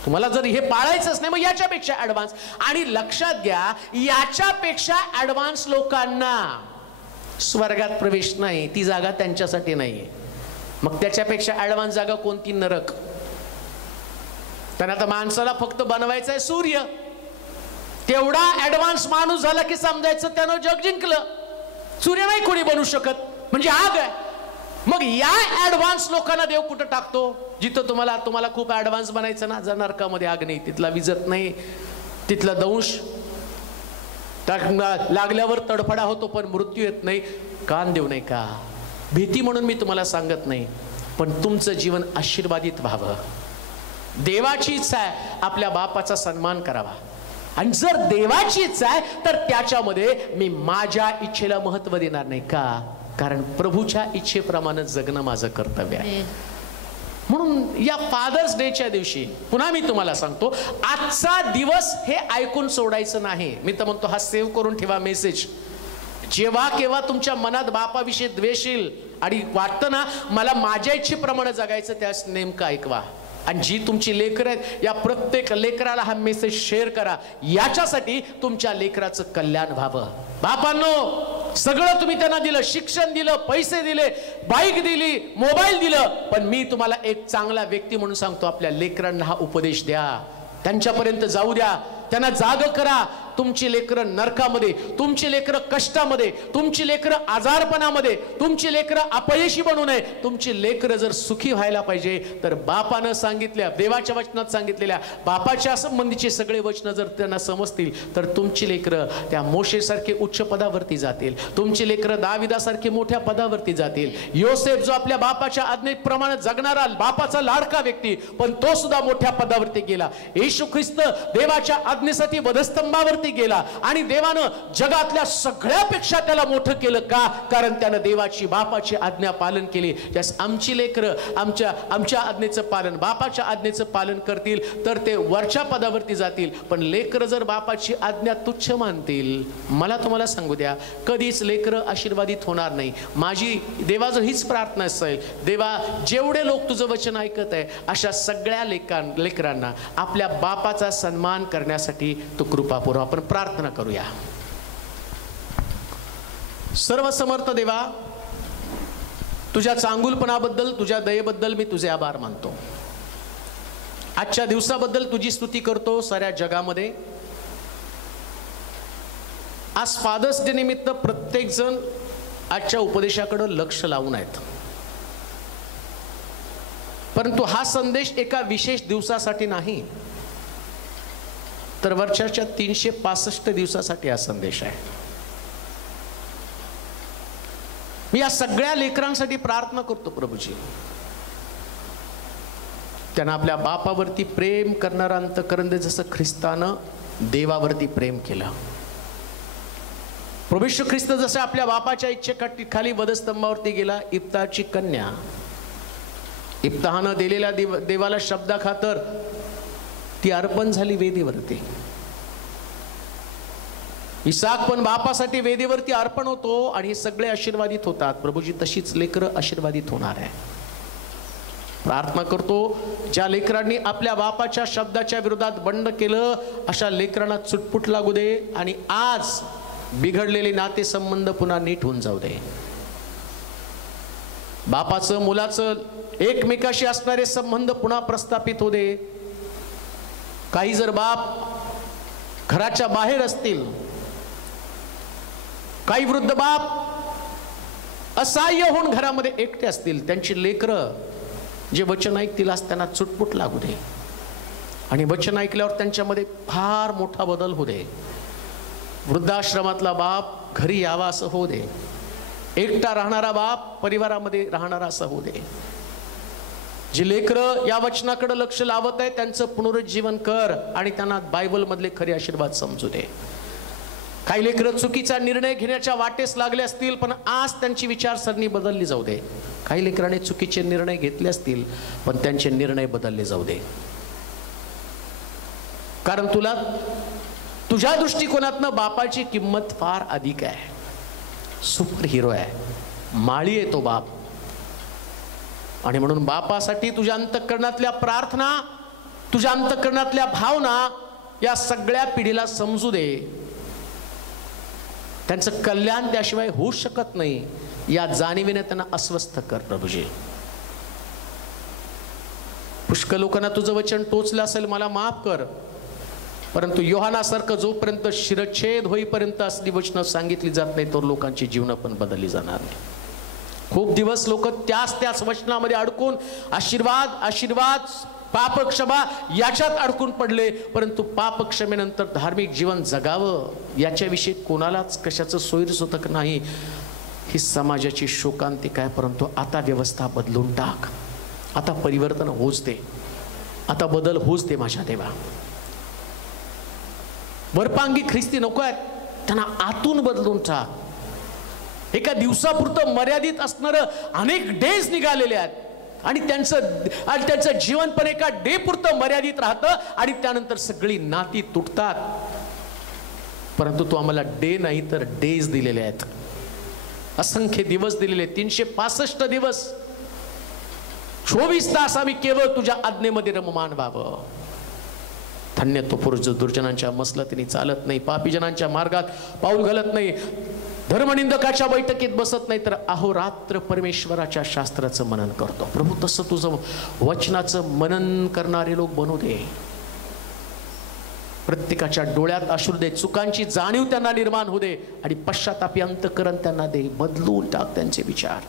तुम्हाला जर हे पाळायचंच नाही, मग याच्यापेक्षा ऍडव्हान्स. आणि लक्षात घ्या, याच्यापेक्षा ऍडव्हान्स लोकांना स्वर्गात प्रवेश नाही, ती जागा त्यांच्यासाठी नाही. मग त्याच्यापेक्षा ऍडव्हान्स जागा कोणती? नरक. त्यांना आता माणसाला फक्त बनवायचं आहे सूर्य. तेवढा ऍडव्हान्स माणूस झाला की समजायचं त्यानं जग जिंकलं. सूर्य नाही कोणी बनवू शकत, म्हणजे आग आहे. मग या ऍडव्हान्स लोकांना देव कुठं टाकतो? जिथं तुम्हाला खूप ऍडव्हान्स बनायचं ना, जर नरकामध्ये आग नाही, तिथला विजत नाही, तिथला दंश लागल्यावर तडफडा होतो पण मृत्यू येत नाही. कान देऊ नये का? भीती म्हणून मी तुम्हाला सांगत नाही, पण तुमचं जीवन आशीर्वादित व्हावं. देवाची इच्छा आहे आपल्या बापाचा सन्मान करावा. आणि जर देवाची इच्छा आहे तर त्याच्यामध्ये मी माझ्या इच्छेला महत्व देणार नाही. का? कारण प्रभूच्या इच्छेप्रमाणे जगणं माझं कर्तव्य आहे. म्हणून या फादर्स डेच्या दिवशी पुन्हा मी तुम्हाला सांगतो, आजचा दिवस हे ऐकून सोडायचं नाही. मी तर म्हणतो हा सेव्ह करून ठेवा मेसेज. जेव्हा केव्हा तुमच्या मनात बापाविषयी द्वेष येईल आणि वाटतं ना मला माझ्या इच्छेप्रमाणे जगायचं, त्यास नेमकं ऐकवा. आणि जी तुमची लेकरं आहेत, या प्रत्येक लेकराला हा मेसेज शेअर करा. याच्यासाठी तुमच्या लेकराचं कल्याण व्हावं. बापांनो, सगळं तुम्ही त्यांना दिलं, शिक्षण दिलं, पैसे दिले, बाईक दिली, मोबाईल दिलं, पण मी तुम्हाला एक चांगला व्यक्ती म्हणून सांगतो, आपल्या लेकरांना हा उपदेश द्या, त्यांच्यापर्यंत जाऊ द्या, त्यांना जाग करा. तुमची लेकरं नरकामध्ये, तुमची लेकरं कष्टामध्ये, तुमची लेकरं आजारपणामध्ये, तुमची लेकरं अपयशी बनू नये. तुमची लेकरं जर सुखी व्हायला पाहिजे तर बापानं सांगितल्या, देवाच्या वचनात सांगितलेल्या बापाच्या संबंधीचे सगळे वचन जर त्यांना समजतील तर तुमची लेकरं त्या मोशेसारखे उच्च पदावरती जातील. तुमची लेकरं दाविदासारखे मोठ्या पदावरती जातील. योसेफ जो आपल्या बापाच्या आज्ञेप्रमाणे जगणारा बापाचा लाडका व्यक्ती, पण तो सुद्धा मोठ्या पदावरती गेला. येशू ख्रिस्त देवाच्या आज्ञेसाठी वधस्तंभावरती गेला आणि देवानं जगातल्या सगळ्यापेक्षा त्याला मोठं केलं. का? कारण त्यानं देवाची बापाची आज्ञा पालन केली. त्यास आमची लेकरं आमच्या आज्ञेचं पालन, बापाच्या आज्ञेचं पालन करतील तर ते वरच्या पदावरती जातील. पण लेकरं जर बापाची आज्ञा तुच्छ मानतील, मला तुम्हाला सांगू द्या, कधीच लेकरं आशीर्वादित होणार नाही. माझी देवाजवळ हीच प्रार्थना असेल, देवा जेवढे लोक तुझं वचन ऐकत आहे अशा सगळ्या लेकरांना आपल्या बापाचा सन्मान करण्यासाठी तू कृपा पुरव. आपण प्रार्थना करूया. सर्व समर्थ देवा, तुझ्या चांगुलपणाबद्दल, तुझ्या दयेबद्दल मी तुझे आभार मानतो. आजच्या दिवसाबद्दल तुझी स्तुती करतो. साऱ्या जगामध्ये आज फादर्स डे निमित्त प्रत्येक जण आजच्या उपदेशाकडे लक्ष लावून आहेत, परंतु हा संदेश एका विशेष दिवसासाठी नाही, तर वर्षाच्या 365 दिवसासाठी हा संदेश आहे. मी या सगळ्या लेकरांसाठी प्रार्थना करतो प्रभूजी, त्यांना आपल्या बापावरती प्रेम करणारा अंतःकरण दे, जसं ख्रिस्तानं देवावरती प्रेम केलं. प्रभू येशू ख्रिस्त जसं आपल्या बापाच्या इच्छेखाली वधस्तंभावरती गेला, इप्ताची कन्या इप्ताहानं दिलेल्या देवाला शब्दाखातर ती अर्पण झाली वेदीवरती. इसाक पण बापासाठी वेदीवरती अर्पण होतो आणि हे सगळे आशीर्वादित होतात. प्रभूजी तशीच लेकरं आशीर्वादित होणार आहे. प्रार्थना करतो, ज्या लेकरांनी आपल्या बापाच्या शब्दाच्या विरोधात बंड केलं, अशा लेकरांना चुटपुट लागू दे आणि आज बिघडलेले नातेसंबंध पुन्हा नीट होऊन जाऊ दे. बापाचं मुलाचं एकमेकाशी असणारे संबंध पुन्हा प्रस्थापित होऊ दे. काही जर बाप घराच्या बाहेर असतील, काही वृद्ध बाप असहाय्य होऊन घरामध्ये एकटे असतील, त्यांची लेकरं जे वचन ऐकतील आज त्यांना चुटपुट लागू दे आणि वचन ऐकल्यावर त्यांच्यामध्ये फार मोठा बदल होऊ दे. वृद्धाश्रमातला बाप घरी यावा असं होऊ दे. एकटा राहणारा बाप परिवारामध्ये राहणारा असं होऊ दे. जी लेकरं या वचनाकडे लक्ष लावत आहे त्यांचं पुनरुज्जीवन कर आणि त्यांना बायबल मधले खरे आशीर्वाद समजू दे. काही लेकरं चुकीचा निर्णय घेण्याच्या वाटेस लागले असतील, पण आज त्यांची विचारसरणी बदलली जाऊ दे. काही लेकरांनी चुकीचे निर्णय घेतले असतील, पण त्यांचे निर्णय बदलले जाऊ दे. कारण तुला तुझ्या दृष्टिकोनातनं बापाची किंमत फार अधिक आहे. सुपर हिरो आहे, माळी आहे तो बाप. आणि म्हणून बापासाठी तुझ्या अंतःकरणातल्या प्रार्थना, तुझ्या अंतःकरणातल्या भावना या सगळ्या पिढीला समजू दे. त्यांचं कल्याण त्याशिवाय होऊ शकत नाही या जाणीवेने त्यांना अस्वस्थ कर प्रभूजी. पुष्कळ लोकांना तुझं वचन टोचलं असेल, मला माफ कर, परंतु योहानासारखं जोपर्यंत शिरच्छेद होईपर्यंत असली वचनं सांगितली जात नाही, तर लोकांची जीवनं पण बदलली जाणार नाही. खूप दिवस लोक त्याच वचनामध्ये अडकून आशीर्वाद आशीर्वाद पापक्षमा याच्यात अडकून पडले, परंतु पापक्षमेनंतर धार्मिक जीवन जगावं याच्याविषयी कोणालाच कशाचं सोयीसुतक नाही. ही समाजाची शोकांतिका आहे. परंतु आता व्यवस्था बदलून टाक, आता परिवर्तन होऊच दे, आता बदल होऊच दे माझ्या देवा. वरपांगी ख्रिस्ती नको आहेत, त्यांना आतून बदलून टाक. एका दिवसापुरतं मर्यादित असणारं अनेक डेज निघालेले आहेत आणि त्यांचं जीवन पण एका डे पुरतं मर्यादित राहतं आणि त्यानंतर सगळी नाती तुटतात. परंतु तू आम्हाला डे नाही तर डेज दिलेले आहेत, असंख्य दिवस दिलेले. 365 दिवस 24 तास आम्ही केवळ तुझ्या आज्ञेमध्ये रममान व्हावं. धन्य तो पुरुष जो दुर्जनांच्या मसलतीने चालत नाही, पापीजनांच्या मार्गात पाऊल घालत नाही, धर्मनिंदकाच्या बैठकीत बसत नाही, तर अहोरात्र परमेश्वराच्या शास्त्राचं मनन करतो. प्रभू तसं तुझं वचनाचं मनन करणारे लोक बनू दे. प्रत्येकाच्या डोळ्यात अश्रू दे, चुकांची जाणीव त्यांना निर्माण होऊ दे आणि पश्चातापी अंतःकरण त्यांना दे. बदलून टाक त्यांचे विचार.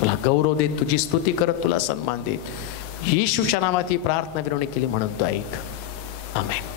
तुला गौरव दे, तुझी स्तुती करत तुला सन्मान दे. येशूच्या नावात ही प्रार्थना विनवणी केली म्हणून तो ऐक. आमेन.